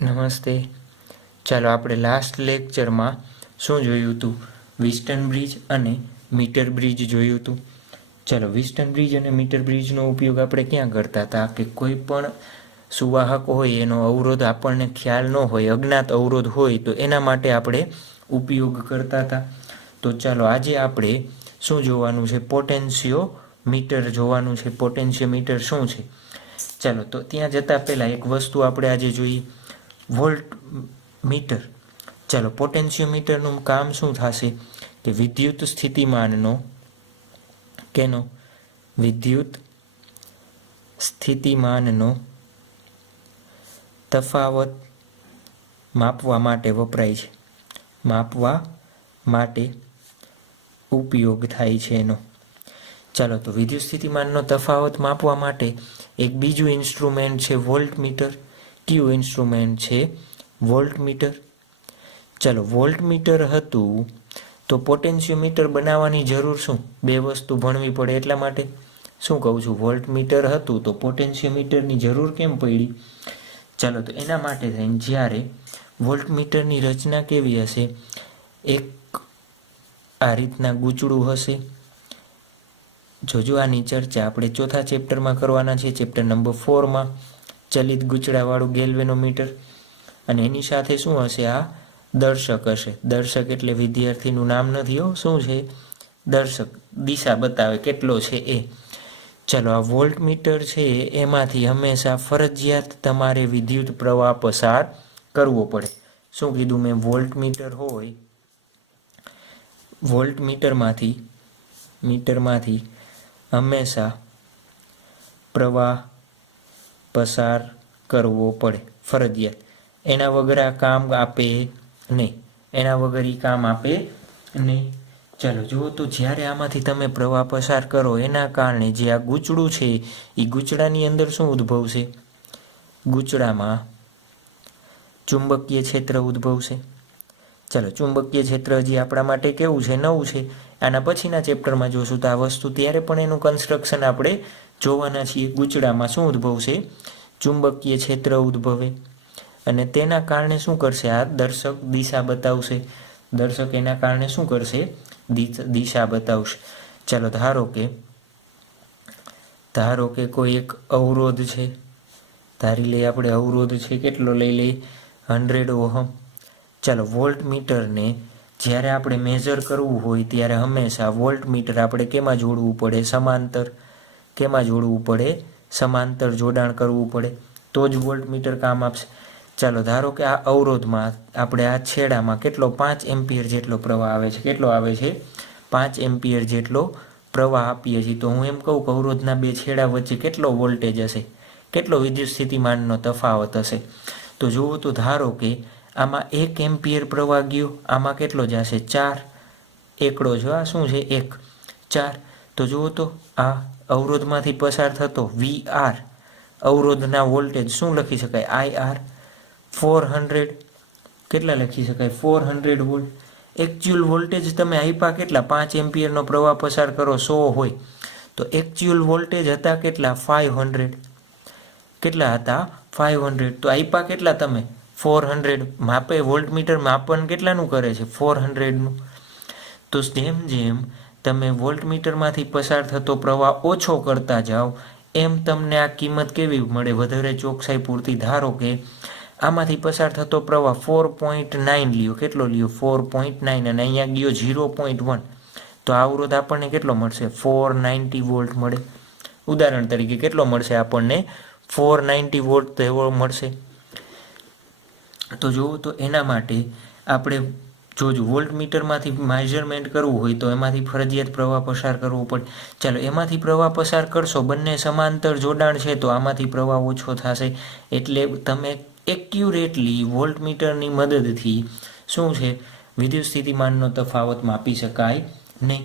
નમસ્તે. ચાલો આપણે લાસ્ટ લેક્ચરમાં શું જોયું હતું? વિસ્ટન બ્રિજ અને મીટર બ્રિજ જોયું હતું. ચાલો, વિસ્ટન બ્રિજ અને મીટર બ્રિજનો ઉપયોગ આપણે ક્યાં કરતા હતા કે કોઈ પણ સુવાહક હોય એનો અવરોધ આપણને ખ્યાલ ન હોય, અજ્ઞાત અવરોધ હોય તો એના માટે આપણે ઉપયોગ કરતા હતા. તો ચાલો આજે આપણે શું જોવાનું છે? પોટેન્શિયોમીટર જોવાનું છે. પોટેન્શિયોમીટર શું છે? ચાલો, તો ત્યાં જતાં પહેલાં એક વસ્તુ આપણે આજે જોઈએ, વોલ્ટ મીટર. ચાલો, પોટેન્શિયોમીટરનું કામ શું થશે કે વિદ્યુત સ્થિતિમાનનો કેનો વિદ્યુત સ્થિતિમાનનો તફાવત માપવા માટે વપરાય છે, માપવા માટે ઉપયોગ થાય છે એનો. ચાલો, તો વિદ્યુત સ્થિતિમાનનો તફાવત માપવા માટે એક બીજું ઇન્સ્ટ્રુમેન્ટ છે વોલ્ટમીટર. કયું ઇન્સ્ટ્રુમેન્ટ છે? વોલ્ટમીટર. ચાલો, વોલ્ટમીટર હતું તો પોટેન્શિયોમીટર બનાવવાની જરૂર શું? બે વસ્તુ ભણવી પડે એટલા માટે શું કહું છું? વોલ્ટમીટર હતું તો પોટેન્શિયોમીટરની જરૂર કેમ પડી? ચાલો, તો એના માટે થઈને જ્યારે વોલ્ટમીટરની રચના કેવી હશે? એક આ રીતના ગૂંચળું હશે. જોજો, આની ચર્ચા આપણે ચોથા ચેપ્ટરમાં કરવાના છે, ચેપ્ટર નંબર 4માં, ચલિત ગૂંચળાવાળું ગેલ્વેનોમીટર. અને એની સાથે શું હશે? આ દર્શક હશે. દર્શક એટલે વિદ્યાર્થીનું નામ નથી હો, શું છે? દર્શક, દિશા બતાવે કેટલો છે એ. ચાલો, આ વોલ્ટમીટર છે એમાંથી હંમેશા ફરજિયાત તમારે વિદ્યુત પ્રવાહ પસાર કરવો પડે. શું કીધું મેં? વોલ્ટમીટર હોય, મીટરમાંથી હંમેશા પ્રવાહ પસાર કરવો પડે, ફરજિયાત. એના વગર આ કામ આપે નહીં, એના વગર એ કામ આપે નહીં. ચાલો, જુઓ તો જ્યારે આમાંથી તમે પ્રવાહ પસાર કરો એના કારણે જે આ ગૂંચળું છે એ ગૂંચળાની અંદર શું ઉદ્ભવશે? ગૂંચળામાં ચુંબકીય ક્ષેત્ર ઉદ્ભવશે. ચાલો, ચુંબકીય ક્ષેત્ર હજી આપણા માટે કેવું છે? નવું છે. આના પછીના ચેપ્ટરમાં જોશું તો આ વસ્તુ, ત્યારે પણ એનું કન્સ્ટ્રક્શન આપણે જોવાના છીએ. ગૂંચળામાં શું ઉદ્ભવશે? ચુંબકીય ક્ષેત્ર ઉદ્ભવે અને તેના કારણે શું કરશે? આ દર્શક દિશા બતાવશે. દર્શક એના કારણે શું કરશે? દિશા બતાવશે. ચાલો, ધારો કે કોઈ એક અવરોધ છે, ધારી લઈએ આપણે અવરોધ છે, કેટલો લઈ લઈએ? 100 ઓહમ. ચાલો, વોલ્ટમીટરને જ્યારે આપણે મેઝર કરવું હોય ત્યારે હંમેશા વોલ્ટમીટર આપણે કેમાં જોડવું પડે? સમાંતર. કેમાં જોડવું પડે? સમાંતર જોડાણ કરવું પડે, તો જ વોલ્ટમીટર કામ આપશે. ચાલો, ધારો કે આ અવરોધમાં આપણે આ છેડામાં કેટલો 5 એમ્પિયર જેટલો પ્રવાહ આવે છે. કેટલો આવે છે? 5 એમ્પિયર જેટલો પ્રવાહ આપીએ છીએ. તો હું એમ કહું કે અવરોધના બે છેડા વચ્ચે કેટલો વોલ્ટેજ હશે? કેટલો વિદ્યુત સ્થિતિમાનનો તફાવત હશે? તો જુઓ તો ધારો કે આમાં 1 એમ્પિયર પ્રવાહ ગયો, આમાં કેટલો જશે? 4. એકડો જો આ શું છે? 1, 4. તો જુઓ તો આ અવરોધમાંથી પસાર થતો VR, અવરોધના વોલ્ટેજ શું લખી શકાય? IR 400. કેટલા લખી શકાય? 400 વોલ્ટ. એકચ્યુઅલ વોલ્ટેજ તમે આપ્યા કેટલા? 5 એમ્પિયરનો પ્રવાહ પસાર કરો 100 હોય તો એકચ્યુઅલ વોલ્ટેજ હતા કેટલા? 500. કેટલા હતા? 500. તો આપ્યા કેટલા તમે? 400. માપે વોલ્ટમીટર માપન કેટલાનું કરે છે? 400નું. તો જેમ જેમ તમે વોલ્ટમીટરમાંથી પસાર થતો પ્રવાહ ઓછો કરતા જાઓ એમ તમને આ કિંમત કેવી મળે? વધારે ચોકસાઈ પૂરતી. ધારો કે આમાંથી પસાર થતો પ્રવાહ 4.9 લ્યો. કેટલો લ્યો? 4.9. અને અહીંયા ગયો 0.1. તો આ અવરોધ આપણને કેટલો મળશે? 490 વોલ્ટ મળે. ઉદાહરણ તરીકે કેટલો મળશે આપણને? 490 વોલ્ટ એવો મળશે. તો જુઓ તો એના માટે આપણે જોજો, વોલ્ટમીટરમાંથી મેઝરમેન્ટ કરવું હોય તો એમાંથી ફરજિયાત પ્રવાહ પસાર કરવો પડે. ચાલો, એમાંથી પ્રવાહ પસાર કરશો, બંને સમાંતર જોડાણ છે તો આમાંથી પ્રવાહ ઓછો થશે. એટલે તમે એક્યુરેટલી વોલ્ટમીટરની મદદથી શું છે? વિદ્યુત સ્થિતિમાનનો તફાવત માપી શકાય નહીં.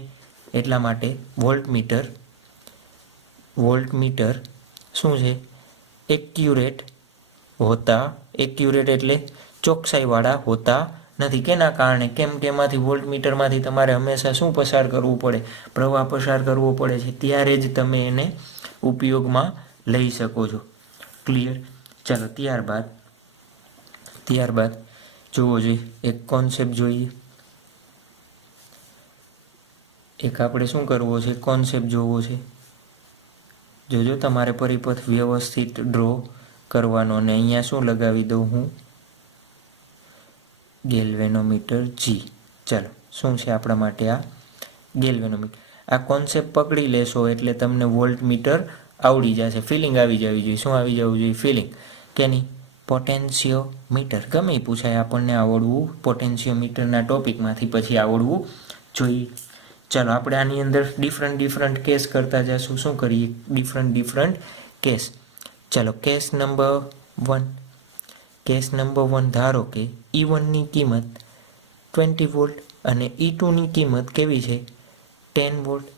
એટલા માટે વોલ્ટમીટર શું છે? એક્યુરેટ એટલે ચોકસાઈવાળા હોતા નથી. કેના કારણે? કેમ કે એમાંથી વોલ્ટમીટરમાંથી તમારે હંમેશા શું પસાર કરવું પડે? પ્રવાહ પસાર કરવો પડે છે. ત્યારે જ તમે એને ઉપયોગમાં લઈ શકો છો. ક્લિયર? ચાલો, ત્યારબાદ ત્યારબાદ જોવો જોઈએ એક કોન્સેપ્ટ જોઈએ, એક આપણે શું કરવો છે, કોન્સેપ્ટ જોવો છે. જોજો તમારે પરિપથ વ્યવસ્થિત ડ્રો કરવાનો, અને અહીંયા શું લગાવી દઉં હું, ગેલ્વેનોમીટર જી. ચાલો શું છે આપણા માટે આ ગેલ્વેનોમીટર. આ કોન્સેપ્ટ પકડી લેશો એટલે તમને વોલ્ટમીટર આવડી જશે, ફિલિંગ આવી જવી જોઈએ. શું આવી જવું જોઈએ? ફિલિંગ. કેની? પોટેન્શિયોમીટર. ગમે એ પૂછાય આપણને આવડવું, પોટેન્શિયોમીટરના ટોપિકમાંથી પછી આવડવું જોઈએ. ચાલો આપણે આની અંદર ડિફરન્ટ કેસ કરતા જશું. શું કરીએ? Different case. ચાલો કેસ નંબર 1. કેસ નંબર 1 ધારો કે E1ની કિંમત 20 વોલ્ટ અને E2ની કિંમત કેવી છે? 10 વોલ્ટ.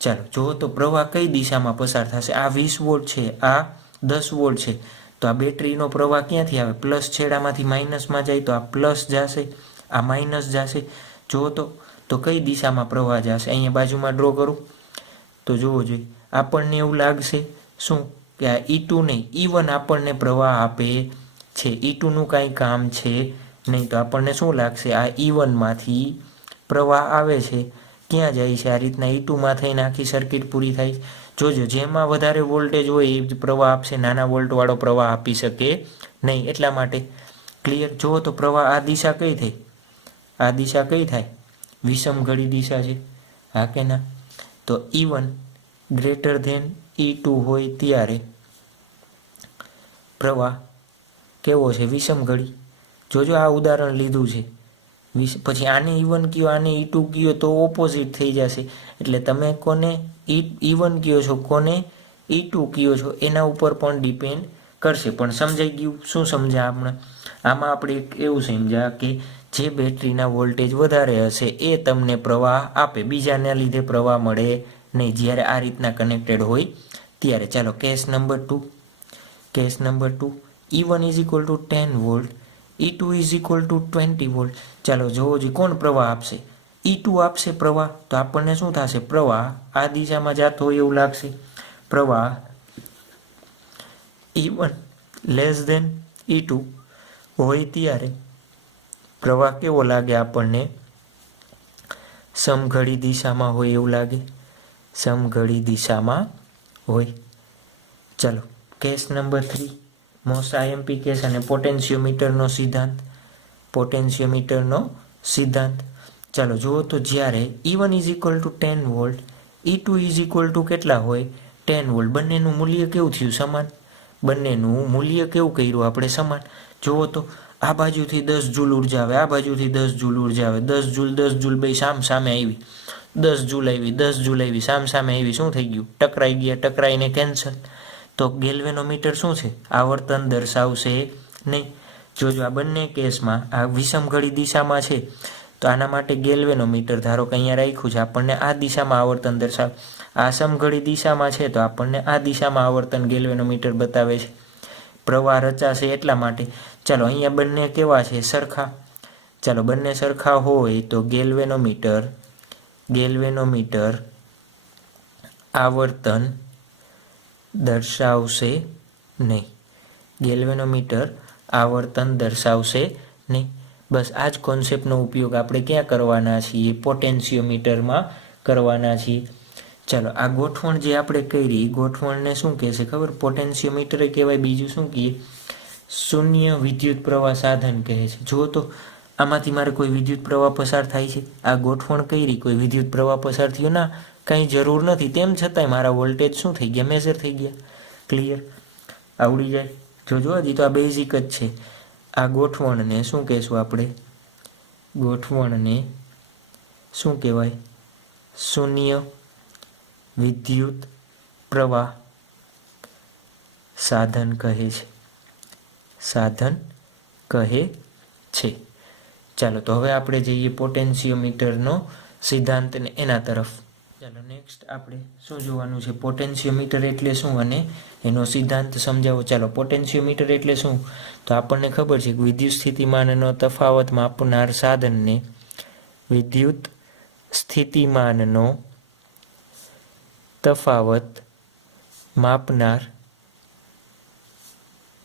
ચાલો જુઓ તો પ્રવાહ કઈ દિશામાં પસાર થશે? આ 20 વોલ્ટ છે, આ 10 વોલ્ટ છે. તો આ બેટરીનો પ્રવાહ ક્યાંથી આવે? પ્લસ છેડામાંથી માઇનસમાં જાય તો આ પ્લસ જશે, આ માઇનસ જશે. જુઓ તો કઈ દિશામાં પ્રવાહ જશે? અહીંયા બાજુમાં ડ્રો કરું તો જોવો જોઈએ આપણને એવું લાગશે શું કે આ E2 નહીં, E1 આપણને પ્રવાહ આપે છે. E2નું કાંઈ કામ છે નહીં. તો આપણને શું લાગશે? આ E1માંથી પ્રવાહ આવે છે, ક્યાં જાય છે? આ રીતના E2માં થઈને આખી સર્કિટ પૂરી થાય. જોજો જેમાં વધારે વોલ્ટેજ હોય એ જ પ્રવાહ આપશે, નાના વોલ્ટવાળો પ્રવાહ આપી શકે નહીં. એટલા માટે ક્લિયર. જુઓ તો પ્રવાહ આ દિશા કઈ થઈ? આ દિશા કઈ થાય? વિષમઘડી દિશા છે, હા કે ના? તો E1 ગ્રેટર ધેન E2 હોય ત્યારે પ્રવાહ કેવો છે? વિષમઘડી. જોજો આ ઉદાહરણ લીધું છે. પછી આને E1 કયો, આને E2 કયો તો ઓપોઝિટ થઈ જશે. એટલે તમે કોને E1 કયો છો, કોને E2 કયો છો, એના ઉપર પણ ડિપેન્ડ કરશે. પણ સમજાઈ ગયું? શું સમજ્યા આપણે? આમાં આપણે એવું સમજ્યા કે જે બેટરીના વોલ્ટેજ વધારે હશે એ તમને પ્રવાહ આપે, બીજાના લીધે પ્રવાહ મળે નહીં, જ્યારે આ રીતના કનેક્ટેડ હોય ત્યારે. ચાલો case number 2. Case number 2 E1 = 10 volt, E2 = 20 volt. ચાલો જોવો જોઈએ કોણ પ્રવાહ આપશે? E2 આપશે પ્રવાહ. તો આપણને શું થશે? પ્રવાહ આ દિશામાં જતો હોય એવું લાગશે. પ્રવાહ E1 < E2 હોય ત્યારે પ્રવાહ કેવો લાગે આપણને? સમઘડી દિશામાં હોય એવું લાગે, સમઘડી દિશામાં હોય. ચાલો case number 3 most IMP case અને પોટેન્શિયોમીટરનો સિદ્ધાંત. પોટેન્શિયોમીટરનો સિદ્ધાંત. ચાલો જુઓ તો જ્યારે E1 = 10 વોલ્ટ, E2 = કેટલા હોય? 10 વોલ્ટ. બંનેનું મૂલ્ય કેવું થયું? સમાન. બંનેનું મૂલ્ય કેવું કર્યું આપણે? સમાન. જુઓ તો આ બાજુથી 10 જૂલ ઉર્જા આવે, આ બાજુથી 10 જૂલ ઉર્જા આવે. 10 જૂલ બે સામે આવી, 10 જૂલ આવી, 10 જૂલ આવી, સામે આવી. શું થઈ ગયું? ટકરાઈ ગયા, ટકરાઈને કેન્સલ. તો ગેલ્વેનોમીટર શું છે? આવર્તન દર્શાવશે નહીં. જોજો આ બંને કેસમાં આ વિષમઘડી દિશામાં છે તો આના માટે ગેલ્વેનોમીટર ધારો કે અહીંયા રાખ્યું છે, આપણને આ દિશામાં આવર્તન દર્શાવે. આ સમઘડી દિશામાં છે તો આપણને આ દિશામાં આવર્તન ગેલ્વેનોમીટર બતાવે છે. પ્રવાહ રચાશે એટલા માટે. ચાલો અહીંયા બંને કેવા છે? સરખા. ચાલો બંને સરખા હોય તો ગેલ્વેનોમીટર આવર્તન દર્શાવશે નહીં. ગેલ્વેનોમીટર આવર્તન દર્શાવશે નહીં. બસ આ જ કોન્સેપ્ટનો ઉપયોગ આપણે ક્યાં કરવાના છીએ? પોટેન્શિયોમીટરમાં કરવાના છીએ. ચાલો આ ગોઠવણ જે આપણે કરી, ગોઠવણને શું કહેશે ખબર? પોટેન્શિયોમીટર કહેવાય. બીજું શું કહીએ? શૂન્ય વિદ્યુત પ્રવાહ સાધન કહે છે. જુઓ તો આમાંથી મારે કોઈ વિદ્યુત પ્રવાહ પસાર થાય છે? આ ગોઠવણ કરી, કોઈ વિદ્યુત પ્રવાહ પસાર થયો ના, કંઈ જરૂર નથી. તેમ છતાંય મારા વોલ્ટેજ શું થઈ ગયા? મેજર થઈ ગયા. ક્લિયર? આવડી જાય. જોજો હજી તો આ બેઝિક જ છે. આ ગોઠવણને શું કહેશું આપણે? ગોઠવણને શું કહેવાય? શૂન્ય વિદ્યુત પ્રવાહ સાધન કહે છે. સાધન કહે છે. ચાલો તો હવે આપણે જઈએ પોટેન્શિયોમીટરનો સિદ્ધાંત ને એના તરફ. ચાલો નેક્સ્ટ આપણે શું જોવાનું છે? પોટેન્શિયોમીટર એટલે શું અને એનો સિદ્ધાંત સમજાવો. ચાલો પોટેન્શિયોમીટર એટલે શું? તો આપણને ખબર છે કે વિદ્યુત સ્થિતિમાનનો તફાવત માપનાર સાધનને વિદ્યુત સ્થિતિમાનનો તફાવત માપનાર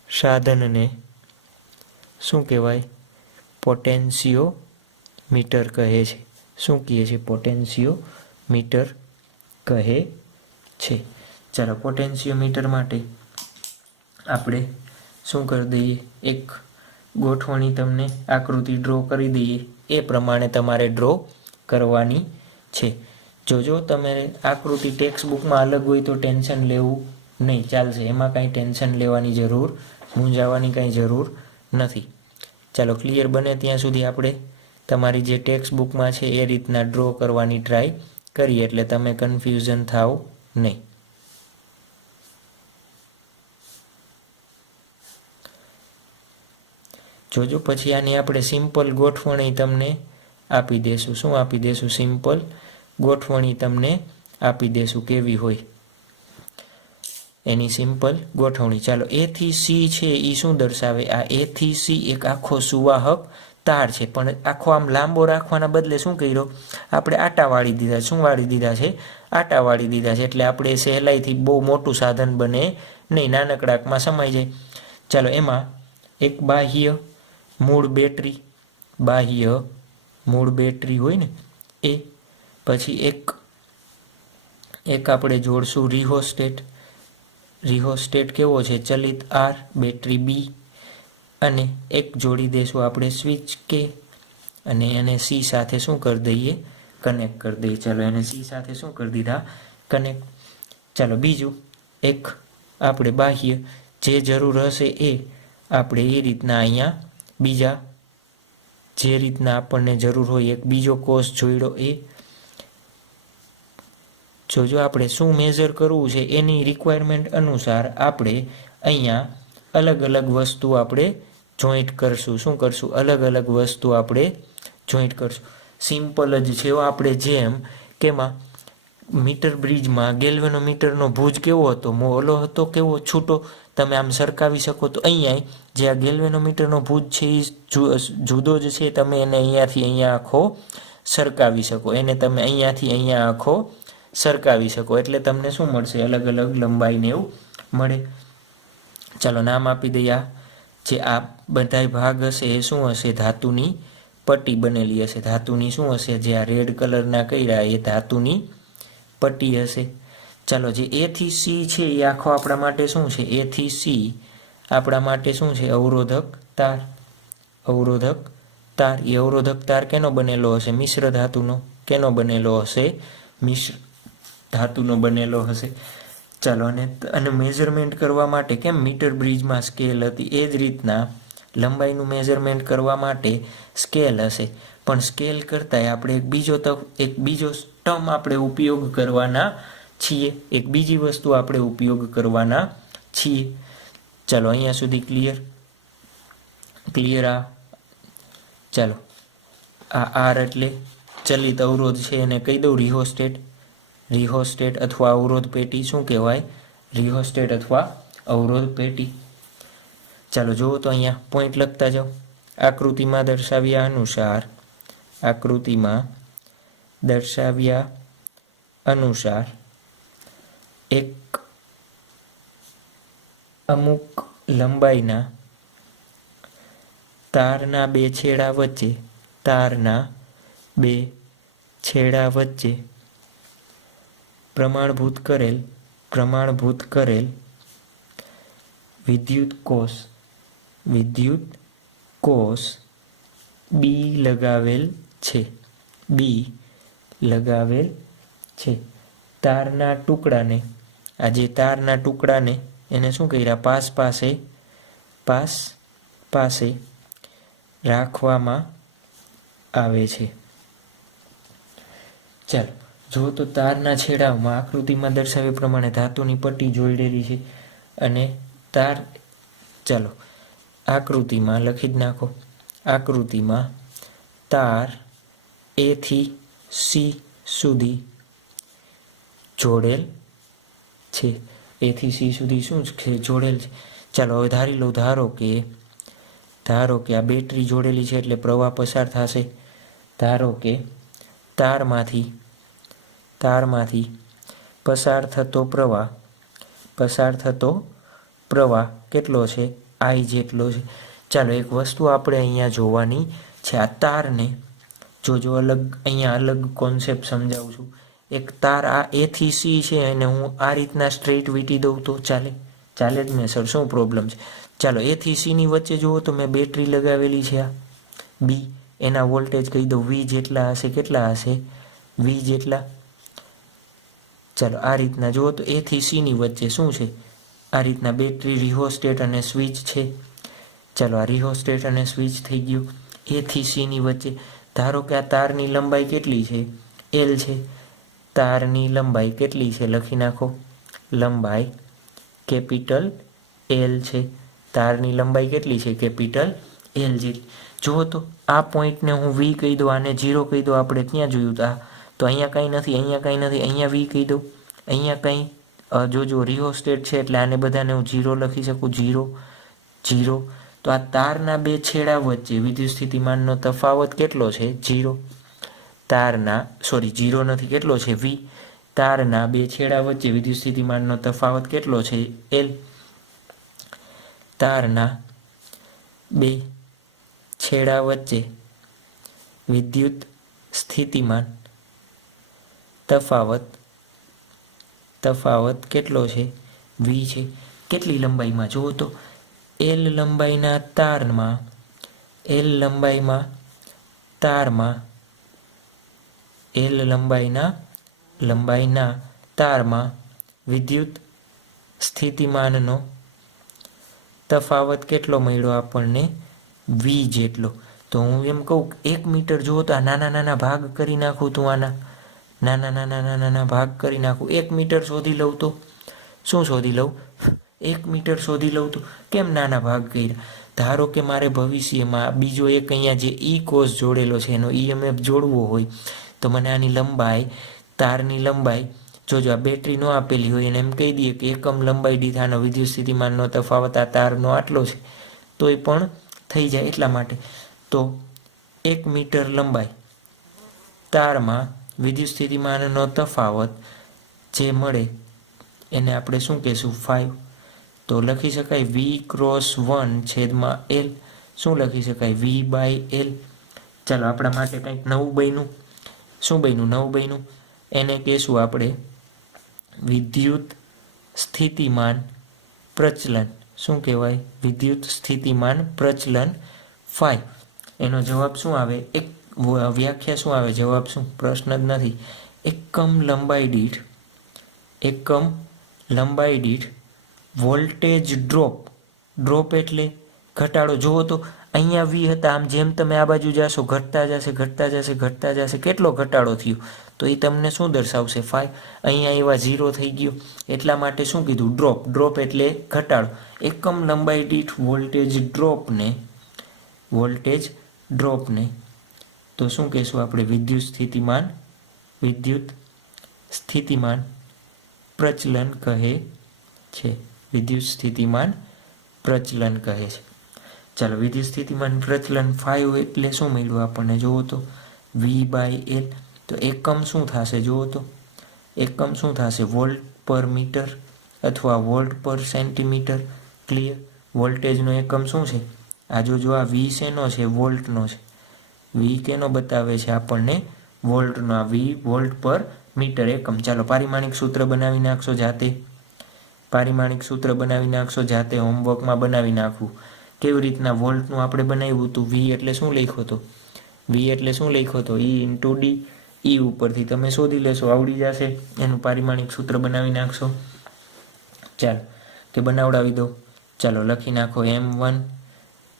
સાધનને શું કહેવાય? પોટેન્શિયોમીટર કહે છે. શું કહે છે? પોટેન્શિયોમીટર કહે છે. ચાલો, પોટેન્શિયોમીટર માટે આપણે શું કરી દઈએ? એક ગોઠવણી તમને આકૃતિ ડ્રો કરી દઈએ. એ પ્રમાણે તમારે ડ્રો કરવાની છે. જો તમે આકૃતિ ટેક્સ્ટ બુકમાં અલગ હોય તો ટેન્શન લેવું નહીં, ચાલશે. એમાં કાંઈ ટેન્શન લેવાની જરૂર, મૂંઝાવાની કાંઈ જરૂર નથી. ચાલો, ક્લિયર બને ત્યાં સુધી આપણે તમારી જે ટેક્સ્ટ બુકમાં છે એ રીતના ડ્રો કરવાની ટ્રાય કરીએ, એટલે તમે કન્ફ્યુઝન થાવ નહીં. જોજો, પછી આની આપણે સિમ્પલ ગોઠવણી તમને આપી દેશું. શું આપી દેશું? સિમ્પલ ગોઠવણી તમને આપી દેશું, કેવી હોય એની સિમ્પલ ગોઠવણી. ચાલો, એ થી સી છે એ શું દર્શાવે? આ એ થી સી એક આખો સુવાહક તાર છે, પણ આખો આમ લાંબો રાખવાના બદલે શું કર્યો? આપણે આટા વાળી દીધા. શું વાળી દીધા છે? આટા વાળી દીધા છે. એટલે આપણે સહેલાઈથી બહુ મોટું સાધન બને નહીં, નાનકડાકમાં સમાઈ જાય. ચાલો, એમાં એક બાહ્ય મૂળ બેટરી, બાહ્ય મૂળ બેટરી હોય ને એ, પછી એક આપણે જોડશું રિહોસ્ટેટ. રિહોસ્ટેટ કેવો છે? ચલિત આર, બેટરી બી, અને એક જોડી દઈશું આપણે સ્વિચ કે, અને એને સી સાથે શું કરી દઈએ? કનેક્ટ કરી દઈએ. ચાલો, એને સી સાથે શું કરી દીધા? કનેક્ટ. ચાલો, બીજું એક આપણે બાહ્ય જે જરૂર હશે એ આપણે એ રીતના અહીંયા બીજા જે રીતના આપણને જરૂર હોય એક બીજો કોષ જોઈડો. એ જો આપણે શું મેઝર કરવું છે એની રિક્વાયરમેન્ટ અનુસાર આપણે અહીંયા અલગ અલગ વસ્તુ આપણે જોઈન્ટ કરશું. શું કરશું? અલગ અલગ વસ્તુ આપણે જોઈન્ટ કરશું. સિમ્પલ જ છે. આપણે જેમ કેમાં મીટર બ્રિજમાં ગેલ્વેનોમીટરનો ભુજ કેવો હતો? ઓલો હતો કેવો? છૂટો. તમે આમ સરકાવી શકો. તો અહીંયા જે આ ગેલ્વેનોમીટરનો ભુજ છે એ જુદો જ છે. તમે એને અહીંયાથી અહીંયા આખો સરકાવી શકો. એને તમે અહીંયાથી અહીંયા આખો સરકાવી શકો. એટલે તમને શું મળશે? અલગ અલગ લંબાઈને એવું મળે. ચાલો, નામ આપી દઈએ. જે આ બધા ભાગ હશે એ શું હશે? ધાતુની પટ્ટી બનેલી હશે. ધાતુની શું હશે? જે આ રેડ કલરના કર્યા એ ધાતુની પટ્ટી હશે. ચાલો, જે એ થી સી છે એ આખો આપણા માટે શું છે? એ થી સી આપણા માટે શું છે? અવરોધક તાર. અવરોધક તાર. એ અવરોધક તાર કેનો બનેલો હશે? મિશ્ર ધાતુનો. કેનો બનેલો હશે? મિશ્ર ધાતુનો બનેલો હશે. ચાલો, અને મેઝરમેન્ટ કરવા માટે કેમ મીટર બ્રિજમાં સ્કેલ હતી એ જ રીતના લંબાઈનું મેઝરમેન્ટ કરવા માટે સ્કેલ હશે. પણ સ્કેલ કરતાં આપણે એક બીજો ટર્મ આપણે ઉપયોગ કરવાના છીએ. એક બીજી વસ્તુ આપણે ઉપયોગ કરવાના છીએ. ચાલો, અહીંયા સુધી ક્લિયર? ચાલો, આ આર એટલે ચલિત અવરોધ છે એને કહી દઉં રિહોસ્ટેટ. રિહોસ્ટેટ અથવા અવરોધ પેટી શું કહેવાય? રિહોસ્ટેટ અથવા અવરોધ પેટી. ચાલો, જુઓ તો અહીંયા પોઈન્ટ લખતા જાઓ. આકૃતિમાં દર્શાવ્યા અનુસાર એક અમુક લંબાઈના તારના બે છેડા વચ્ચે પ્રમાણભૂત કરેલ વિદ્યુત કોષ બી લગાવેલ છે. તારના ટુકડાને એને શું કર્યા? પાસે રાખવામાં આવે છે. ચાલો, જો તો તારના છેડામાં આકૃતિમાં દર્શાવ્યા પ્રમાણે ધાતુની પટ્ટી જોડેલી છે અને તાર. ચાલો, આકૃતિમાં લખી જ નાખો. આકૃતિમાં તાર એ થી સી સુધી જોડેલ છે. એ થી સી સુધી શું છે? જોડેલ છે. ચાલો, હવે ધારો કે આ બેટરી જોડેલી છે એટલે પ્રવાહ પસાર થશે. ધારો કે તારમાંથી પસાર થતો પ્રવાહ કેટલો છે? I જેટલો છે. ચાલો એક વસ્તુ આપણે અહીંયા જોવાની છે, આ તારને જો અલગ અહીંયા અલગ કોન્સેપ્ટ સમજાવું છું. એક તાર આ A થી C છે અને હું આ રીતના સ્ટ્રેટ વીંટી દઉં તો ચાલે જ ને સર, શું પ્રોબ્લેમ છે? ચાલો A થી C ની વચ્ચે જુઓ તો મેં બેટરી લગાવેલી છે, આ બી, એના વોલ્ટેજ કહી દઉં V જેટલા હશે. કેટલા હશે? V જેટલા. ચાલો આ રીતના જુઓ તો A થી C ની વચ્ચે શું છે? આ રીતના બેટરી, રિહોસ્ટેટ અને સ્વિચ છે. ચાલો આ રિહોસ્ટેટ અને સ્વિચ થઈ ગયું. A થી C ની વચ્ચે ધારો કે આ તારની લંબાઈ કેટલી છે? L છે. તારની લંબાઈ કેટલી છે? લખી નાખો. લંબાઈ કેપિટલ L છે. તારની લંબાઈ કેટલી છે? કેપિટલ L જેટલી. જુઓ તો આ પોઈન્ટને હું V કહી દઉં, આને 0 કહી દઉં. આપણે ક્યાં જોયું હતા? તો અહીંયા કંઈ નથી, અહીંયા કંઈ નથી, અહીંયા V કહી દઉં. અહીંયા કંઈ જો રિહોસ્ટેટ છે એટલે આને બધાને હું 0 લખી શકું. 0. તો આ તારના બે છેડા વચ્ચે વિદ્યુત સ્થિતિમાનનો તફાવત કેટલો છે? 0. તારના 0 નથી, કેટલો છે? V. તારના બે છેડા વચ્ચે વિદ્યુત સ્થિતિમાનનો તફાવત કેટલો છે? L. તારના બે છેડા વચ્ચે વિદ્યુત સ્થિતિમાન તફાવત કેટલો છે? V છે. કેટલી લંબાઈમાં? જુઓ તો L લંબાઈના તારમાં વિદ્યુત સ્થિતિમાનનો તફાવત કેટલો મળ્યો આપણને? V જેટલો. તો હું એમ કહું 1 મીટર જુઓ તો આ નાના ભાગ કરી નાખું. તું આના નાના ભાગ કરી નાખું. 1 મીટર શોધી લઉં તો શું શોધી લઉં? 1 મીટર શોધી લઉં તો કેમ નાના ભાગ કર્યા? ધારો કે મારે ભવિષ્યમાં બીજો એક અહીંયા જે E કોસ જોડેલો છે એનો EMF જોડવો હોય તો મને આની લંબાઈ, તારની લંબાઈ, જોજો આ બેટરી ન આપેલી હોય એને એમ કહી દઈએ કે એકમ લંબાઈ દીઠ આનો વિદ્યુત સ્થિતિમાનનો તફાવત આ તારનો આટલો છે તોય પણ થઈ જાય. એટલા માટે તો 1 મીટર લંબાઈ તારમાં વિદ્યુત સ્થિતિમાનનો તફાવત જે મળે એને આપણે શું કહેશું? 5. તો લખી શકાય V×1/L. શું લખી શકાય? V/L. ચાલો આપણા માટે કંઈક નવું બન્યું. શું બન્યું? નવું બન્યું. એને કહેશું આપણે વિદ્યુત સ્થિતિમાન પ્રચલન. શું કહેવાય? વિદ્યુત સ્થિતિમાન પ્રચલન 5. એનો જવાબ શું આવે? એક વ્યાખ્યા શું આવે? જવાબ શું? પ્રશ્ન જ નથી. એકમ લંબાઈ દીઠ વોલ્ટેજ ડ્રોપ એટલે ઘટાડો. જુઓ તો અહીંયા V હતા, આમ જેમ તમે આ બાજુ જાશો ઘટતા જશે. કેટલો ઘટાડો થયો? તો એ તમને શું દર્શાવશે? 5. અહીંયા એવા 0 થઈ ગયો. એટલા માટે શું કીધું? ડ્રોપ એટલે ઘટાડો. એકમ લંબાઈ દીઠ વોલ્ટેજ ડ્રોપને તો શું કહેશું આપણે? વિદ્યુત સ્થિતિમાન પ્રચલન કહે છે. વિદ્યુત સ્થિતિમાન પ્રચલન કહે છે. ચાલો વિદ્યુત સ્થિતિમાન પ્રચલન 5 એટલે શું મળ્યું આપણને? જુઓ તો V/L. તો એકમ શું થશે? જુઓ તો એકમ શું થશે? વોલ્ટ પર મીટર અથવા વોલ્ટ પર સેન્ટીમીટર. ક્લિયર? વોલ્ટેજનો એકમ શું છે? આ જો આ V શેનો છે? વોલ્ટનો છે. V કેનો બતાવે છે આપણને? વોલ્ટનો. આ V વોલ્ટ પર મીટર એકમ. ચાલો પારિમાણિક સૂત્ર બનાવી નાખશો જાતે. હોમવર્કમાં બનાવી નાખવું. કેવી રીતના? વોલ્ટનું આપણે બનાવ્યું હતું. V એટલે શું લખ્યો હતો? E/D. E ઉપરથી તમે શોધી લેશો, આવડી જશે. એનું પારિમાણિક સૂત્ર બનાવી નાખશો. ચાલો કે બનાવડાવી દો. ચાલો લખી નાખો M1.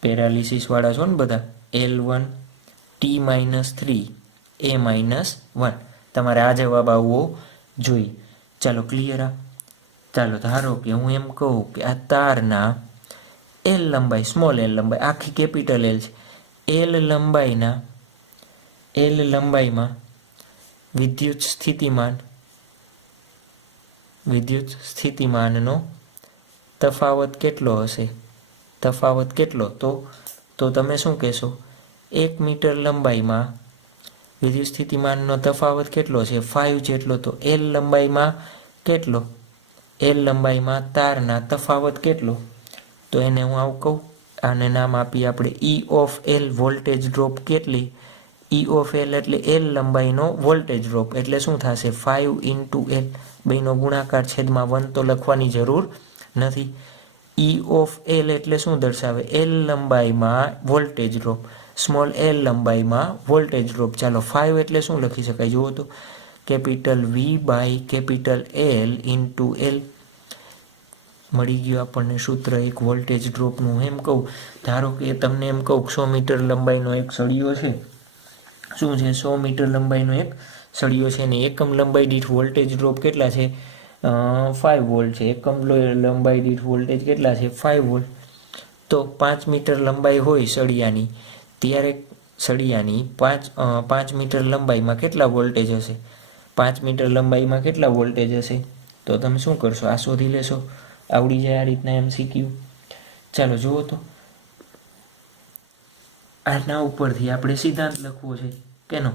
પેરાલિસિસ વાળા છો ને બધા? L1 T-3 A-1. તમારે આ જવાબ આવવો જોઈએ. ચાલો ક્લિયર? ચાલો ધારો કે હું એમ કહું કે આ તારના L લંબાઈ, સ્મોલ L લંબાઈ, આખી કેપિટલ L છે. L લંબાઈમાં વિદ્યુત સ્થિતિમાનનો તફાવત કેટલો હશે? તો તમે શું કહેશો? 1 મીટર લંબાઈમાં વિદ્યુત સ્થિતિમાનનો તફાવત કેટલો છે? 5 જેટલો. તો L લંબાઈમાં કેટલો? L લંબાઈમાં તારના તફાવત કેટલો? તો એને હું આવું કહું, આને નામ આપીએ આપણે E of L voltage drop કેટલી? E of L એટલે L લંબાઈનો વોલ્ટેજ ડ્રોપ એટલે શું થશે 5 into L બેનો ગુણાકાર છેદમાં 1 તો લખવાની જરૂર નથી. E of L એટલે શું દર્શાવે? L લંબાઈમાં વોલ્ટેજ ડ્રોપ, સ્મોલ l લંબાઈમાં વોલ્ટેજ ડ્રોપ. ચાલો 5 એટલે શું લખી શકાય જુઓ તો capital V by capital L into L. મળી ગયું આપણને સૂત્ર એક વોલ્ટેજ ડ્રોપનું. એમ કહું ધારો કે તમને એમ કહું 100 મીટર લંબાઈનો એક સળિયો છે. શું છે? 100 મીટર લંબાઈનો એક સળિયો છે ને એકમ લંબાઈ દીઠ વોલ્ટેજ ડ્રોપ કેટલા છે? 5 વોલ્ટ છે. એકમ લંબાઈ દીઠ વોલ્ટેજ કેટલા છે? 5 વોલ્ટ. તો 5 મીટર લંબાઈ હોય સળિયાની, ત્યારે સળિયાની 5 મીટર લંબાઈમાં કેટલા વોલ્ટેજ હશે? 5 મીટર લંબાઈમાં કેટલા વોલ્ટેજ હશે? તો તમે શું કરશો? આ શોધી લેશો. આવડી જાય આ રીતના MCQ. ચાલો જુઓ તો આના ઉપરથી આપણે સિદ્ધાંત લખવો છે કેનો?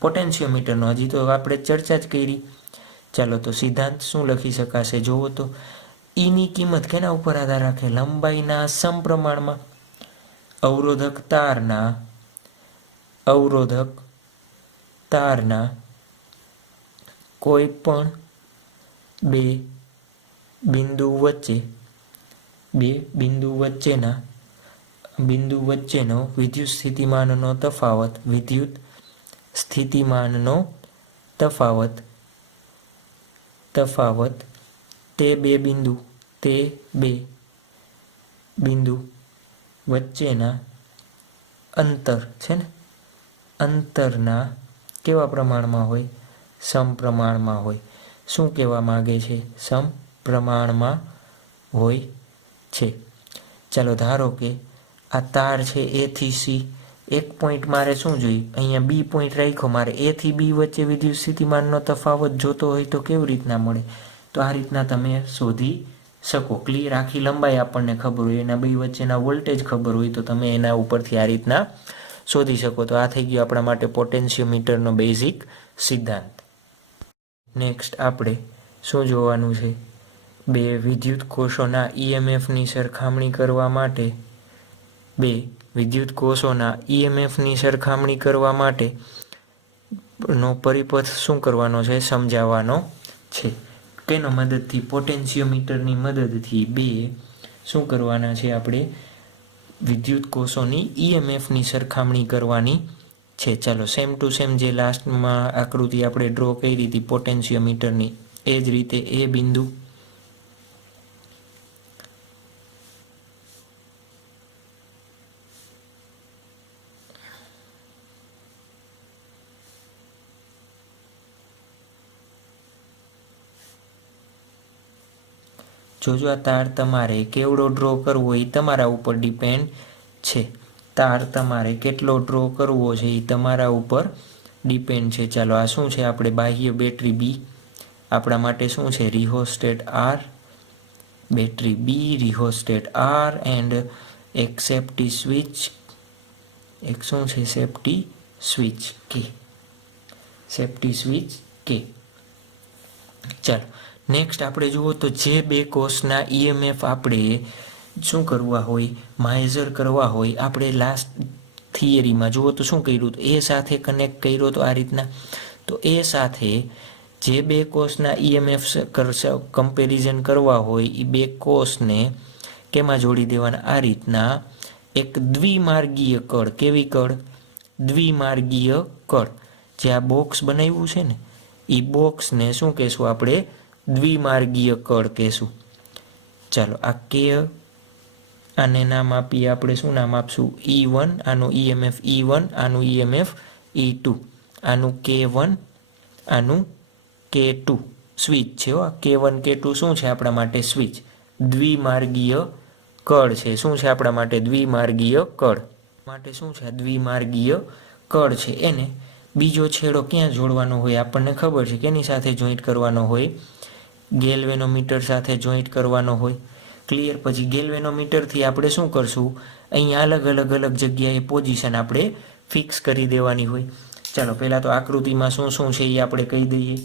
પોટેન્શિયોમીટરનો. હજી તો આપણે ચર્ચા જ કરી. ચાલો તો સિદ્ધાંત શું લખી શકાશે જુઓ તો ઈની કિંમત કેના ઉપર આધાર રાખે? લંબાઈના સમપ્રમાણમાં. અવરોધક તારના કોઈ પણ બે બિંદુ વચ્ચેનો વિદ્યુત સ્થિતિમાનનો તફાવત તે બે બિંદુ વચ્ચેના અંતર છે ને, અંતરના કેવા પ્રમાણમાં હોય? સમપ્રમાણમાં હોય. શું કહેવા માગે છે? સમપ્રમાણમાં હોય છે. ચાલો ધારો કે આ તાર છે A થી C. એક પોઈન્ટ મારે શું જોઈએ? અહીંયા B પોઈન્ટ રાખ્યો, મારે A થી B વચ્ચે વિદ્યુત સ્થિતિમાનનો તફાવત જોતો હોય તો કેવી રીતના મળે? તો આ રીતના તમે શોધી શકો. ક્લિયર. આખી લંબાઈ આપણને ખબર હોય, એના બે વચ્ચેના વોલ્ટેજ ખબર હોય તો તમે એના ઉપરથી આ રીતના શોધી શકો. તો આ થઈ ગયું આપણા માટે પોટેન્શિયોમીટરનો બેઝિક સિદ્ધાંત. નેક્સ્ટ આપણે શું જોવાનું છે? બે વિદ્યુત કોષોના EMFની સરખામણી કરવા માટે નો પરિપથ શું કરવાનો છે? સમજાવવાનો છે. કેનો મદદથી? પોટેન્શિયોમીટરની મદદથી બે શું કરવાના છે? આપણે વિદ્યુત કોષોની EMFની સરખામણી કરવાની છે. ચાલો સેમ ટુ સેમ જે લાસ્ટમાં આકૃતિ આપણે ડ્રો કરી હતી પોટેન્શિયોમીટરની, એ જ રીતે એ બિંદુ, જોજો આ તાર તમારે કેવડો ડ્રો કરવો એ તમારા ઉપર ડિપેન્ડ છે. તાર તમારે કેટલો ડ્રો કરવો છે એ તમારા ઉપર ડિપેન્ડ છે. ચાલો આ શું છે? આપણે બાહ્ય બેટરી B, આપણા માટે શું છે? રિહોસ્ટેટ R, battery B, રિહોસ્ટેટ R and એક સેફ્ટી સ્વિચ, એક શું છે? સેફ્ટી સ્વિચ કે. ચાલો નેક્સ્ટ આપણે જુઓ તો જે બે કોષના EMF આપણે શું કરવા હોય? મેઝર કરવા હોય. આપણે લાસ્ટ થિયરીમાં જુઓ તો શું કર્યું? તો એ સાથે કનેક્ટ કર્યો તો આ રીતના. તો એ સાથે જે બે કોષના EMF કમ્પેરિઝન કરવા હોય એ બે કોષને કેમાં જોડી દેવાના? આ રીતના એક દ્વિમાર્ગીય કળ. કેવી કળ? દ્વિમાર્ગીય કળ. જે આ બોક્સ બનાવ્યું છે ને એ બોક્સને શું કહેશું આપણે? દ્વિમાર્ગીય કળ કહેશું. ચાલો આ કે, આને નામ આપીએ આપણે. શું નામ આપશું? E1. આનું EMF E1, આનું EMF E2, આનું K1, આનું K2. સ્વિચ છે હો. K1 K2 શું છે આપણા માટે? સ્વિચ. દ્વિમાર્ગીય કળ છે. શું છે આપણા માટે? દ્વિમાર્ગીય કળ. માટે શું છે? દ્વિમાર્ગીય કળ છે. એને બીજો છેડો ક્યાં જોડવાનો હોય? આપણને ખબર છે. કેની સાથે જોઈન્ટ કરવાનો હોય? ગેલ્વેનોમીટર સાથે જોઈન્ટ કરવાનો હોય. ક્લિયર. પછી ગેલ્વેનોમીટરથી આપણે શું કરશું? અહીંયા અલગ જગ્યાએ પોઝિશન આપણે ફિક્સ કરી દેવાની હોય. ચાલો પહેલાં તો આકૃતિમાં શું છે એ આપણે કહી દઈએ.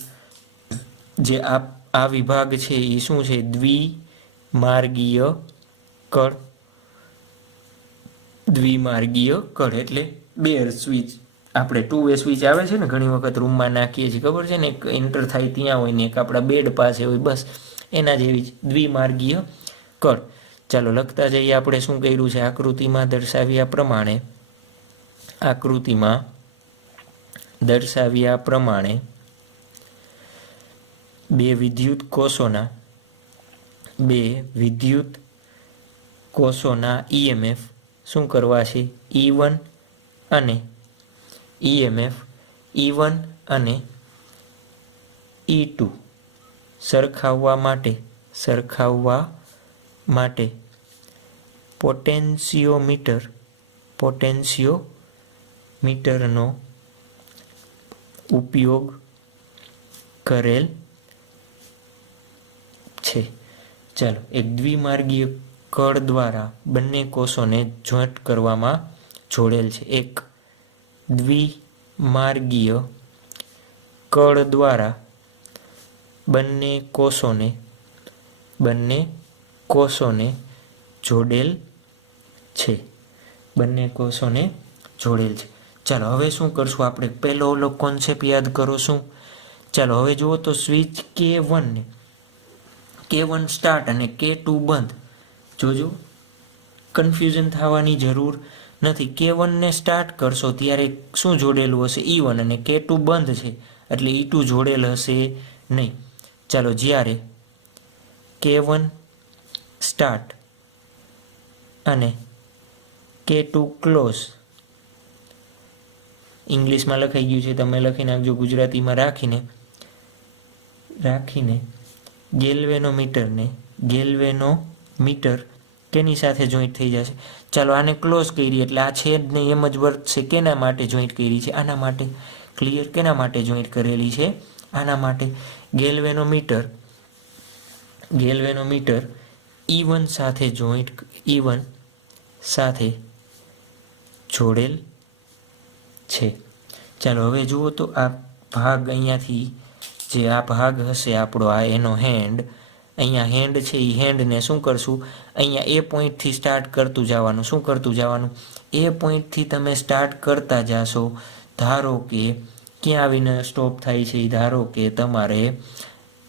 જે આ વિભાગ છે એ શું છે? દ્વિમાર્ગીય કળ. દ્વિમાર્ગીય કળ એટલે બે સ્વિચ, આપણે 2 વે સ્વિચ આવે છે ને ઘણી વખત રૂમમાં નાખીએ છીએ, ખબર છે ને, એક એન્ટર થાય ત્યાં હોય ને એક આપણા બેડ પાસે હોય, બસ એના જેવી જ દ્વિમાર્ગીય કળ. ચાલો લખતા જઈએ. આપણે શું કર્યું છે, આકૃતિમાં દર્શાવ્યા પ્રમાણે બે વિદ્યુત કોષોના EMF શું કરવા છે, E1 અને EMF E1 અને E2 સરખાવવા માટે પોટેન્શિયોમીટરનો ઉપયોગ કરેલ છે. ચાલો, એક દ્વિમાર્ગીય કળ દ્વારા બંને કોષોને જોઈન્ટ કરવામાં જોડેલ છે. એક દ્વિમાર્ગીય કળ દ્વારા બંને કોષોને જોડેલ છે. ચાલો હવે શું કરશું આપણે, પહેલો ઓલો કોન્સેપ્ટ યાદ કરો. શું? ચાલો હવે જુઓ તો સ્વિચ K1 સ્ટાર્ટ અને K2 બંધ. જોજો, કન્ફ્યુઝન થવાની જરૂર નથી. K1 ને સ્ટાર્ટ કરશો ત્યારે શું જોડેલું હશે, E1, અને K2 બંધ છે એટલે E2 જોડેલ હશે નહીં. ચાલો, જ્યારે K1 સ્ટાર્ટ અને K2 ક્લોઝ, ઇંગ્લિશમાં લખાઈ ગયું છે, તમે લખી નાખજો ગુજરાતીમાં રાખીને ગેલ્વેનોમીટર કેની સાથે જોઈન્ટ થઈ જશે. ચાલો આને ક્લોઝ કરી એટલે આ છે જ નહીં, એમ જ વર્તશે. કેના માટે જોઈન્ટ કરી છે, આના માટે. ક્લિયર? કેના માટે જોઈન્ટ કરેલી છે, આના માટે. ગેલ્વેનોમીટર E1 સાથે જોડેલ છે. ચાલો હવે જુઓ તો આ ભાગ, અહીંયાથી જે આ ભાગ હશે આપણો, આ એનો હેન્ડ, અહીંયા હેન્ડ છે, એ હેન્ડને શું કરશું, અહીંયા એ પોઈન્ટથી સ્ટાર્ટ કરતું જવાનું. શું કરતું જવાનું? એ પોઈન્ટથી તમે સ્ટાર્ટ કરતા જાશો. ધારો કે ક્યાં આવીને સ્ટોપ થાય છે, ધારો કે તમારે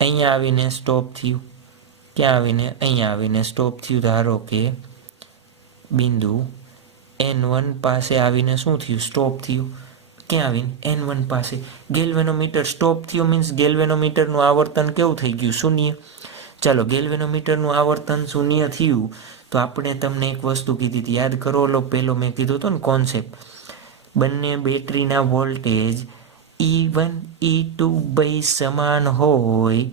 અહીંયા આવીને સ્ટોપ થયું, ક્યાં આવીને, અહીંયા આવીને સ્ટોપ થયું. ધારો કે બિંદુ N1 પાસે આવીને શું થયું, સ્ટોપ થયું. ક્યાં આવીને? N1 પાસે. ગેલ્વેનોમીટર સ્ટોપ થયો મીન્સ ગેલ્વેનોમીટરનું આવર્તન કેવું થઈ ગયું, શૂન્ય. ચાલો, ગેલ્વેનોમીટરનું આવર્તન શૂન્ય થયું તો આપણે તમને એક વસ્તુ કીધી હતી, યાદ કરો, ઓલો પહેલો મેં કીધું હતો ને કોન્સેપ્ટ, બંને બેટરીના વોલ્ટેજ E1 E2 બે સમાન હોય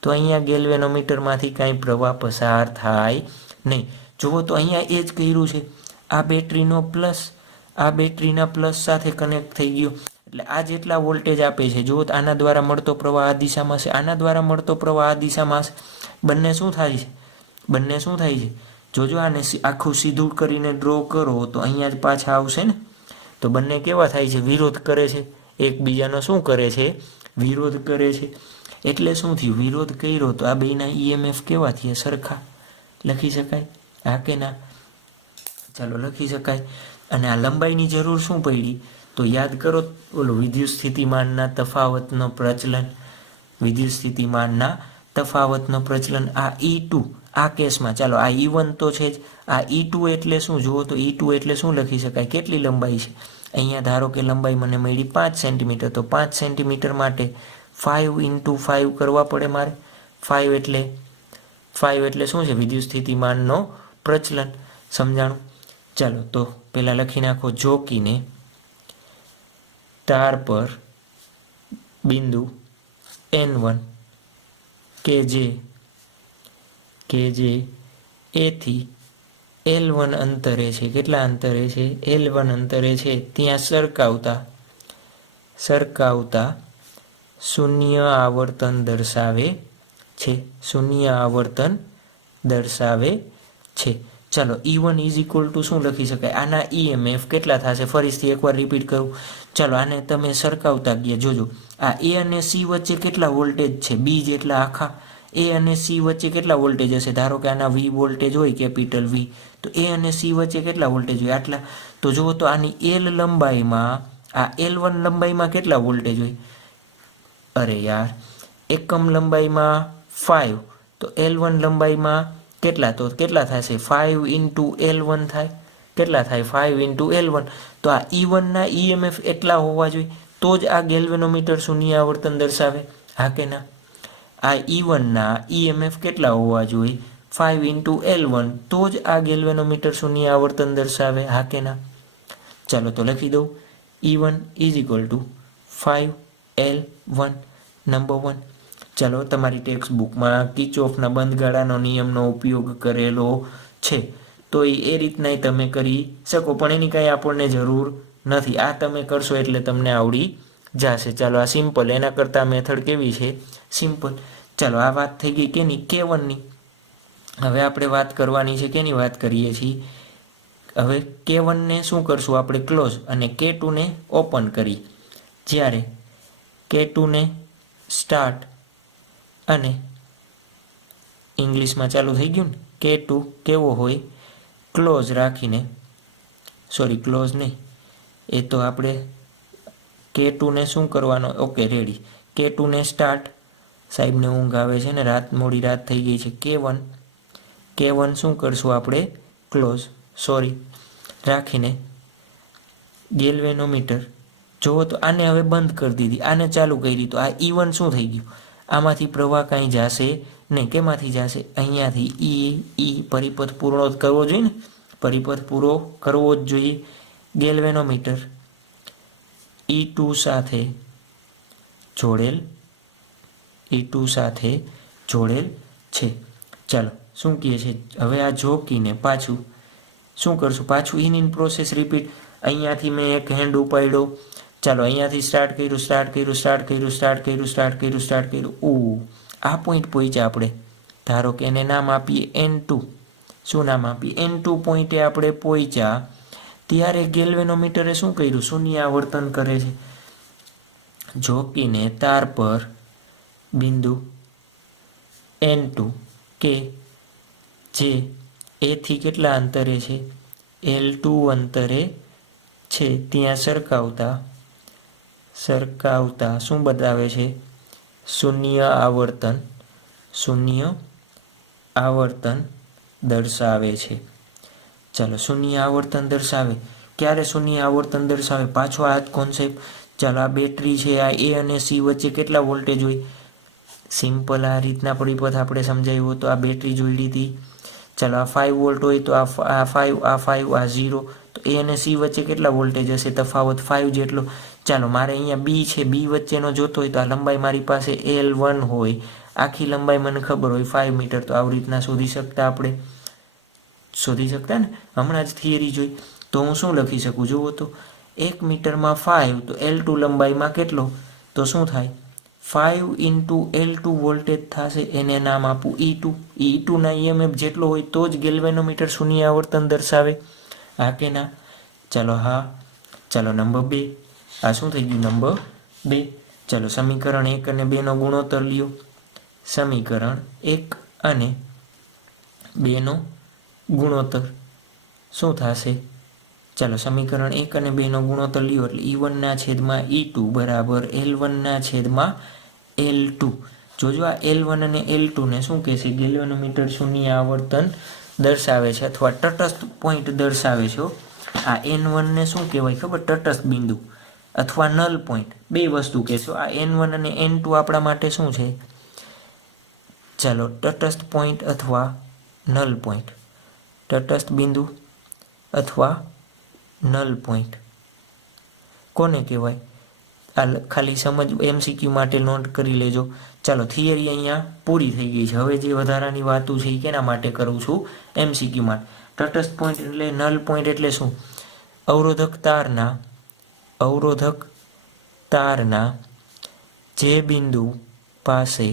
તો અહીંયા ગેલ્વેનોમીટરમાંથી કાંઈ પ્રવાહ પસાર થાય નહીં. જુઓ તો અહીંયા એ જ કર્યું છે, આ બેટરીના પ્લસ સાથે કનેક્ટ થઈ ગયો એટલે આ જેટલા વોલ્ટેજ આપે છે, જુઓ આના દ્વારા મળતો પ્રવાહ આ દિશામાં છે, આના દ્વારા મળતો પ્રવાહ આ દિશામાં છે. બંને શું થાય છે, જોજો આને આખું સીધું કરીને ડ્રો કરો તો અહીંયા જ પાછા આવશે ને. તો બંને કેવા થાય છે, વિરોધ કરે છે, એકબીજાનો શું કરે છે, વિરોધ કરે છે. એટલે શું થયું, વિરોધ કર્યો તો આ બેના EMF કેવા થયા, સરખા. લખી શકાય? હા કે ના? ચાલો લખી શકાય. અને આ લંબાઈની જરૂર શું પડી, તો યાદ કરો ઓલો વિદ્યુત સ્થિતિમાનના તફાવતનો પ્રચલન. આ E2 આ કેસમાં, ચાલો આ E1 તો છે જ, આ E2 એટલે શું, જુઓ તો E2 એટલે શું લખી શકાય, કેટલી લંબાઈ છે. અહીંયા ધારો કે લંબાઈ મને મળી 5 સેન્ટીમીટર, તો 5 સેન્ટીમીટર માટે 5 × 5 કરવા પડે મારે. 5 એટલે શું છે, વિદ્યુત સ્થિતિમાનનો પ્રચલન. સમજાણું? ચાલો તો પહેલાં લખી નાખો, જોકીને તાર પર બિંદુ N1 કે જે A થી L1 અંતરે છે, કેટલા અંતરે છે, L1 અંતરે છે, ત્યાં સરકાવતા શૂન્ય આવર્તન દર્શાવે છે. ચાલો, E1 = શું લખી શકાય, આના EMF કેટલા થશે, ફરીથી એકવાર રિપીટ કરું. ચાલો આને તમે સરકાવતા ગયા, જોજો આ A અને C વચ્ચે કેટલા વોલ્ટેજ છે, B જેટલા આખા A અને C વચ્ચે કેટલા વોલ્ટેજ હશે. ધારો કે આના V વોલ્ટેજ હોય, કેપિટલ V, તો એ અને સી વચ્ચે કેટલા વોલ્ટેજ હોય? આટલા. તો જુઓ તો આની એલ લંબાઈમાં, આ L1 લંબાઈમાં કેટલા વોલ્ટેજ હોય? અરે યાર, એકમ લંબાઈમાં 5, તો L1 લંબાઈમાં કેટલા? તો કેટલા થશે? 5 ઇન્ટુ L1 થાય. કેટલા થાય? 5 ઇન્ટુ L1. તો આ E1 ના EMF એટલા હોવા જોઈએ, તો જ આ ગેલ્વેનોમીટર શૂન્ય આવર્તન દર્શાવે. હા કે ના? આ E1 ના EMF કેટલા હોવા જોઈએ? 5 ઇન્ટુ L1, તો જ આ ગેલ્વેનોમીટર શૂન્ય આવર્તન દર્શાવે. હા કે ના? ચાલો તો લખી દઉં. E1 is equal two 5L1 number 1. ચાલો, તમારી ટેક્સ્ટ બુકમાં કિર્ચોફના બંધગાળાનો નિયમનો ઉપયોગ કરેલો છે, તો એ રીતના તમે કરી શકો, પણ એની કાંઈ આપણને જરૂર નથી. આ તમે કરશો એટલે તમને આવડી જશે. ચાલો, આ સિમ્પલ. એના કરતાં મેથડ કેવી છે? સિમ્પલ. ચાલો, આ વાત થઈ ગઈ કેની? K1ની. હવે આપણે વાત કરવાની છે, કેની વાત કરીએ છીએ? હવે K1ને શું કરશું આપણે? ક્લોઝ. અને K2ને ઓપન કરી. જ્યારે K2ને સ્ટાર્ટ અને ઇંગ્લિશમાં ચાલુ થઈ ગયું ને, K2 કેવો હોય? ક્લોઝ રાખીને, સોરી ક્લોઝ નહીં, એ તો આપણે K2ને શું કરવાનો? Okay, ready. K2ને સ્ટાર્ટ. સાહેબને ઊંઘ આવે છે ને, મોડી રાત થઈ ગઈ છે. K1 શું કરશું આપણે? ક્લોઝ, સોરી, રાખીને ગેલ્વેનોમીટર. જુઓ તો આને હવે બંધ કરી દીધી, આને ચાલુ કરી. તો આ E1 શું થઈ ગયું? આમાંથી પ્રવાહ કાંઈ જશે નહીં. કેમાંથી જશે? અહીંયાથી ઈ પરિપથ પૂરો કરવો જોઈએ ને, પરિપથ પૂરો કરવો જ જોઈએ. ગેલ્વેનોમીટર E2 સાથે જોડેલ, E2 સાથે જોડેલ છે. ચાલો, શું કહે છે? હવે આ જોકીને પાછું શું કરશું? પાછું ઇન પ્રોસેસ રિપીટ. અહીંયાથી મેં એક હેન્ડ ઉપાડ્યો. ચાલો, અહીંયાથી સ્ટાર્ટ કર્યું. આ પોઈન્ટ પહોંચ્યા આપણે. ધારો કે એને નામ આપીએ N2. શું નામ આપીએ? N2 પોઈન્ટે આપણે પહોંચ્યા. ત્યારે ગેલ્વેનોમીટરે શું કર્યું? શૂન્ય આવર્તન કરે છે. જોકીને તાર પર બિંદુ N2 કે જે એથી કેટલા અંતરે છે? L2 અંતરે છે, ત્યાં સરકાવતા શું બતાવે છે? શૂન્ય આવર્તન દર્શાવે છે. ચાલો, શૂન્ય આવર્તન દર્શાવે. ક્યારે શૂન્ય આવર્તન દર્શાવે? પાછો આ જ કોન્સેપ્ટ. ચાલો, આ બેટરી છે, આ A અને C વચ્ચે કેટલા વોલ્ટેજ હોય? સિમ્પલ. આ રીતના પરિપથ આપણે સમજાવ્યો તો આ બેટરી જોઈ હતી. ચાલો, આ 5 વોલ્ટ હોય તો આ 5, આ 5, આ 0. તો A અને C વચ્ચે કેટલા વોલ્ટેજ હશે? તફાવત 5 જેટલો. ચાલો, મારે અહીંયા B છે, B વચ્ચેનો જોતો હોય તો આ લંબાઈ મારી પાસે L1 હોય. આખી લંબાઈ મને ખબર હોય 5 મીટર. તો આવી રીતના શોધી શકતા આપણે. શોધી શકતા ને, હમણાં જ થિયરી જોઈ. તો હું શું લખી શકું? જુઓ તો 1 મીટરમાં 5, તો L2 લંબાઈમાં કેટલો? તો શું થાય? 5 ઇન્ટુ L2 વોલ્ટેજ થશે. એને નામ આપું E2. E2 ના EMF જેટલો હોય તો જ ગેલ્વેનોમીટર શૂન્ય આવર્તન દર્શાવે. હા કે ના? ચાલો, હા. ચાલો, નંબર 2. આ શું થઈ ગયું? નંબર 2. ચાલો, સમીકરણ 1 અને 2 નો ગુણોત્તર લ્યો. સમીકરણ 1 અને 2 નો ગુણોત્તર શું થશે? ચાલો, સમીકરણ 1 અને 2 નો ગુણોત્તર લ્યો એટલે E1 ના છેદમાં E2 બરાબર L1 ના છેદમાં L2. જોજો, આ L1 અને L2 ને શું કહેશે? ગેલ્વેનોમીટર શૂન્ય આવર્તન દર્શાવે છે, અથવા તટસ્થ પોઈન્ટ દર્શાવે છે. આ N1 ને શું કહેવાય ખબર? તટસ્થ બિંદુ અથવા નલ પોઈન્ટ. બે વસ્તુ કહેશો. આ N1 અને N2 આપણા માટે શું છે? ચાલો, તટસ્થ પોઈન્ટ અથવા નલ પોઈન્ટ. તટસ્થ બિંદુ અથવા નલ પોઈન્ટ કોને કહેવાય? આ ખાલી સમજ MCQ માટે નોટ કરી લેજો. ચાલો, થિયરી અહીંયા પૂરી થઈ ગઈ છે. હવે જે વધારાની વાતો છે એ કેના માટે કરું છું? MCQ માટે. તટસ્થ પોઈન્ટ એટલે નલ પોઈન્ટ એટલે શું? અવરોધક તારના જે બિંદુ પાસે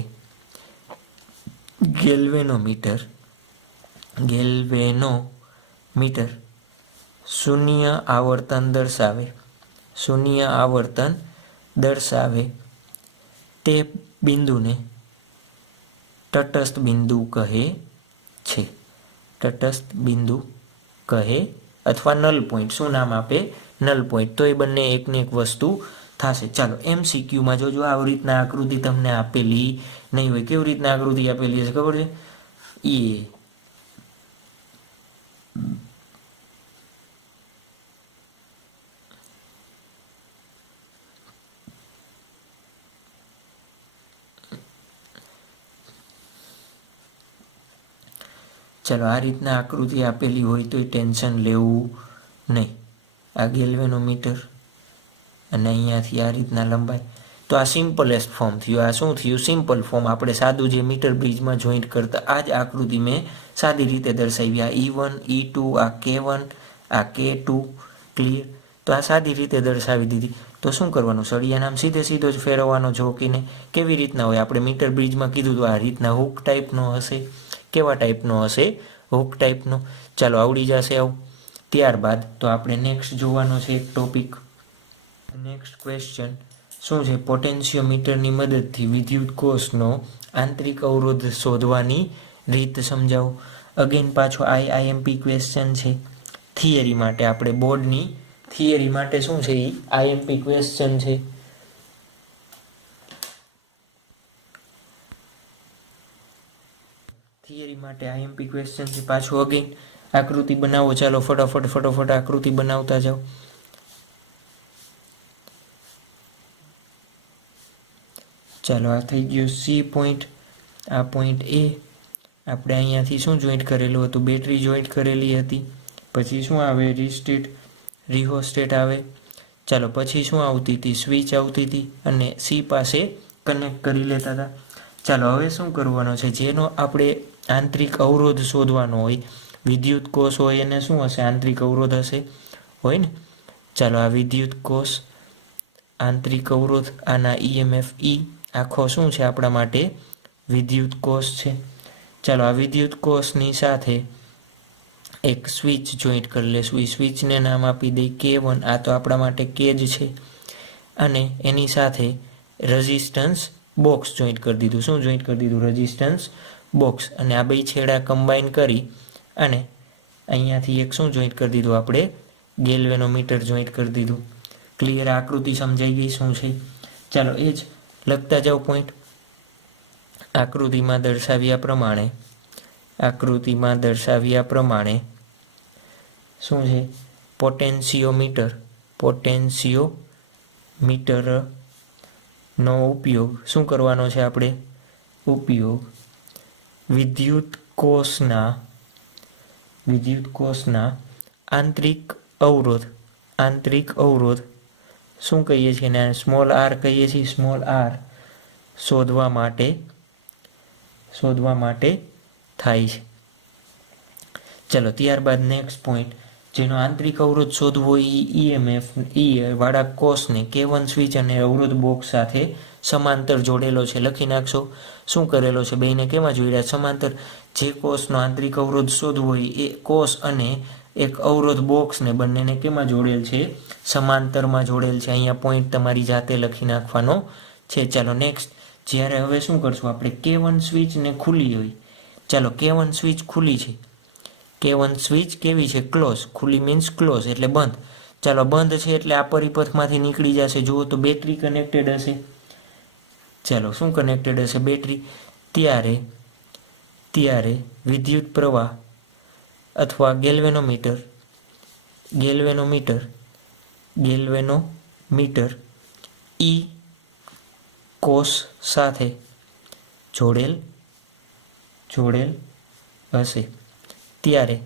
ગેલ્વેનોમીટર શૂન્ય આવર્તન દર્શાવે તે બિંદુને તટસ્થ બિંદુ કહે છે. તટસ્થ બિંદુ કહે અથવા નલ પોઈન્ટ, શું નામ આપે? Null point. તો એ બંને એકને એક વસ્તુ થશે. ચાલો MCQમાં જોજો આવી રીતના આકૃતિ તમને આપેલી નહીં હોય. કેવી રીતના આકૃતિ આપેલી હશે ખબર છે? ચાલો આ રીતના આકૃતિ આપેલી હોય તો ટેન્શન લેવું નહીં. આ ગેલ્વેનોમીટર અને અહીંયાથી આ રીતના લંબાઈ. તો આ સિમ્પલેસ્ટ ફોર્મ થયું. આ શું થયું? Simple form. આપણે સાદું જે મીટર બ્રિજમાં જોઈન્ટ કરતા આ જ આકૃતિ મેં સાદી રીતે દર્શાવી. આ E1 E2 આ K1 આ K2. ક્લિયર? તો આ સાદી રીતે દર્શાવી દીધી. તો શું કરવાનું? સળિયા નામ સીધો જ ફેરવવાનો. જોકીને કેવી રીતના હોય? આપણે મીટર બ્રિજમાં કીધું તો આ રીતના હુક ટાઈપનો હશે. કેવા ટાઈપનો હશે? હુક ટાઈપનો. ચાલો આવડી જશે આવું. ત્યારબાદ તો આપણે નેક્સ્ટ જોવાનો છે એક ટોપિક. નેક્સ્ટ ક્વેશ્ચન શું છે? પોટેન્શિયોમીટરની મદદથી વિદ્યુત કોષનો આંતરિક અવરોધ શોધવાની રીત સમજાવો. અગેન પાછો IMP ક્વેશ્ચન છે. થિયરી માટે આપણે બોર્ડની થિયરી માટે શું છે? એ IMP ક્વેશ્ચન છે. થિયરી માટે IMP ક્વેશ્ચન છે. પાછું અગેન આકૃતિ બનાવો. ચાલો ફટાફટ આકૃતિ બનાવતા જાઓ. ચાલો આ થઈ ગયો C પોઈન્ટ. આ પોઈન્ટ A. આપણે અહીંયાથી શું જોઈન્ટ કરેલું હતું? બેટરી જોઈન્ટ કરેલી હતી. પછી શું આવે? રિહોસ્ટેટ આવે. ચાલો પછી શું આવતી હતી? સ્વિચ આવતી હતી અને C પાસે કનેક્ટ કરી લેતા હતા. ચાલો હવે શું કરવાનો છે? જેનો આપણે આંતરિક અવરોધ શોધવાનો હોય, વિદ્યુત કોષ હોય એને શું હશે? આંતરિક અવરોધ હશે, હોય ને? ચાલો આ વિદ્યુત કોષ, આંતરિક અવરોધ, આના EMF E આખો શું છે આપણા માટે? વિદ્યુત કોષ છે. ચાલો આ વિદ્યુત કોષની સાથે એક સ્વિચ જોઈન્ટ કરી લેશું. એ સ્વિચને નામ આપી દઈ K1. આ તો આપણા માટે K જ છે. અને એની સાથે રેઝિસ્ટન્સ બોક્સ જોઈન્ટ કરી દીધું. શું જોઈન્ટ કરી દીધું? Resistance box. અને આ બે છેડા કમ્બાઈન કરી અને અહીંયાથી એક શું જોઈન્ટ કરી દીધું? આપણે ગેલ્વેનોમીટર જોઈન્ટ કરી દીધું. ક્લિયર? આકૃતિ સમજાઈ ગઈ શું છે? ચાલો એ જ લખતા જાઓ પોઈન્ટ. આકૃતિમાં દર્શાવ્યા પ્રમાણે શું છે? પોટેન્શિયોમીટરનો ઉપયોગ શું કરવાનો છે આપણે? ઉપયોગ વિદ્યુત કોષના આંતરિક અવરોધ શું કહીએ છીએ ને? સ્મોલ r કહીએ છીએ. સ્મોલ r શોધવા માટે થાય છે. ચલો ત્યારબાદ નેક્સ્ટ પોઈન્ટ. જેનો આંતરિક અવરોધ શોધવો એ EMF E વાળા કોષને K1 સ્વિચ અને અવરોધ બોક્સ સાથે સમાંતર જોડેલો છે. લખી નાખશો. શું કરેલો છે? બેને કેમાં જોડ્યા? સમાંતર. જે કોષનો આંતરિક અવરોધ શોધવો હોય એ કોષ અને એક અવરોધ બોક્સને બંનેને કેમાં જોડેલ છે? સમાંતરમાં જોડેલ છે. અહીંયા પોઈન્ટ તમારી જાતે લખી નાખવાનો છે. ચાલો નેક્સ્ટ. જ્યારે હવે શું કરશું આપણે? K1 સ્વિચ ને ખુલ્લી હોય. ચાલો K1 સ્વિચ ખુલ્લી છે. K1 સ્વિચ કેવી છે? ક્લોઝ. ખુલ્લી મીન્સ ક્લોઝ એટલે બંધ. ચાલો બંધ છે એટલે આ પરિપથમાંથી નીકળી જશે. જુઓ તો બેટરી કનેક્ટેડ હશે. ચાલો શું કનેક્ટેડ હશે? બેટરી. ત્યારે વિદ્યુત પ્રવાહ અથવા ગેલ્વેનોમીટર E કોષ સાથે જોડેલ હશે. ત્યારે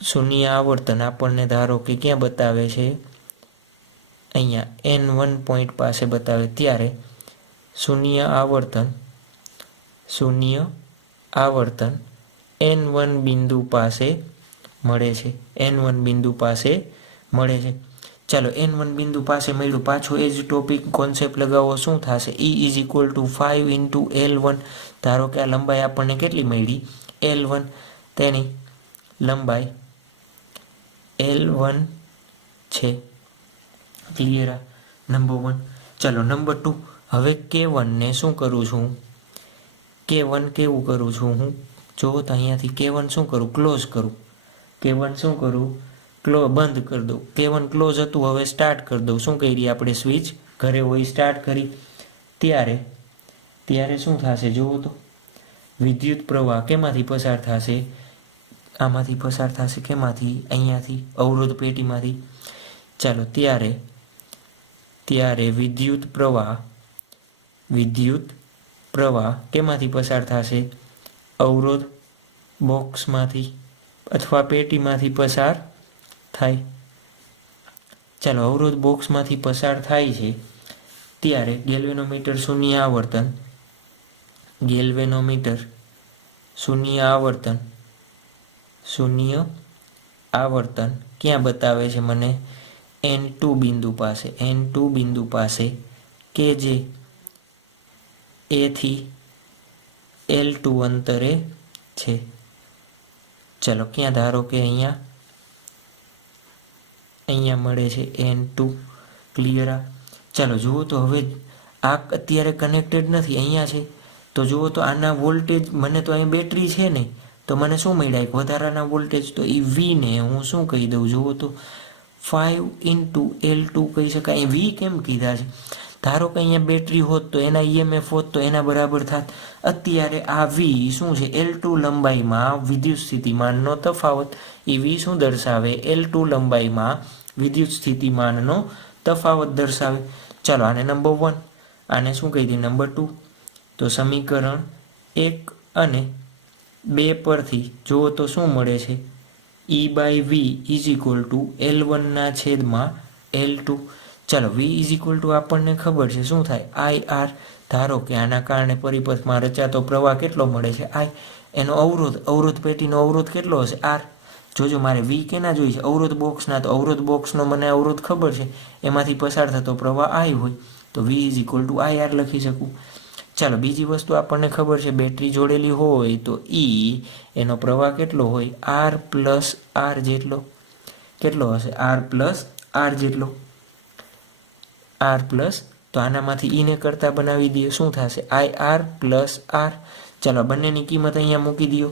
શૂન્ય આવર્તન આપણને ધારો કે ક્યાં બતાવે છે? અહીંયા N1 પોઈન્ટ પાસે બતાવે. ત્યારે શૂન્ય આવર્તન N1 બિંદુ પાસે મળે છે. ચાલો N1 બિંદુ પાસે મળ્યું. પાછો એ જ ટોપિક કોન્સેપ્ટ લગાવો. શું થશે? E = 5 × L1. ધારો કે આ લંબાઈ આપણને કેટલી મળી? L1. તેની લંબાઈ L1 છે. ક્લિયર? નંબર 1. ચાલો નંબર 2. હવે K1 ને શું કરું છું? K1 કેવું કરું છું હું? જો તો અહીંયાથી K1 શું કરું? ક્લોઝ કરું. K1 શું કરું, બંધ કરી દઉં. K1 ક્લોઝ હતું, હવે સ્ટાર્ટ કરી દઉં. શું કરી આપણે સ્વિચ ઘરે હોય સ્ટાર્ટ કરી ત્યારે શું થશે જુઓ તો, વિદ્યુત પ્રવાહ કેમાંથી પસાર થશે, આમાંથી પસાર થશે, કેમાંથી, અહીંયાથી, અવરોધ પેટીમાંથી. ચાલો ત્યારે વિદ્યુત પ્રવાહ કેમાંથી પસાર થશે, અવરોધ બોક્સમાંથી અથવા પેટીમાંથી પસાર થાય. ચાલો અવરોધ બોક્સમાંથી પસાર થાય છે ત્યારે ગેલ્વેનોમીટર શૂન્ય આવર્તન ક્યાં બતાવે છે મને, N2 બિંદુ પાસે કે જે A થી L2 અંતરે છે. ચાલો ક્યાં, ધારો કે અહીંયા મળે છે N2. ક્લિયર? ચાલો જુઓ તો હવે આ અત્યારે કનેક્ટેડ નથી, અહીંયા છે. તો જુઓ તો આના વોલ્ટેજ, મને તો અહીં બેટરી છે ને, તો મને શું મળ્યા, એક વધારાના વોલ્ટેજ. તો એ વીને હું શું કહી દઉં, જુઓ તો 5 × L2 કહી શકાય. V કેમ કીધા છે, ધારો કે અહીંયા બેટરી હોત તો એના EMF હોત તો એના બરાબર થાત. અત્યારે આ V શું છે, L2 લંબાઈમાં વિદ્યુત સ્થિતિમાનનો તફાવત. એ V શું દર્શાવે, L2 લંબાઈમાં વિદ્યુત સ્થિતિમાનનો તફાવત દર્શાવે. ચાલો આને નંબર 1, આને શું કહી દઈએ નંબર 2. તો સમીકરણ 1 અને 2 પરથી જુઓ તો શું મળે છે, E/V = L1/L2. ચાલો V આપણને ખબર છે શું થાય, IR. ધારો કે આના કારણે પરિપથમાં રચાતો પ્રવાહ કેટલો મળે છે, I. એનો અવરોધ પેટીનો અવરોધ કેટલો હશે, R. જોજો મારે V કેના જોઈએ છે, અવરોધ બોક્સના. તો અવરોધ બોક્સનો મને અવરોધ ખબર છે, એમાંથી પસાર થતો પ્રવાહ I હોય, તો V IR લખી શકું. ચાલો બીજી વસ્તુ આપણને ખબર છે, બેટરી જોડેલી હોય તો એનો પ્રવાહ કેટલો હોય, R + R જેટલો. કેટલો હશે, R + R જેટલો. તો આનામાંથી ને કરતા બનાવી દઈએ, શું થશે, IR + R. ચાલો બંનેની કિંમત અહીંયા મૂકી દો.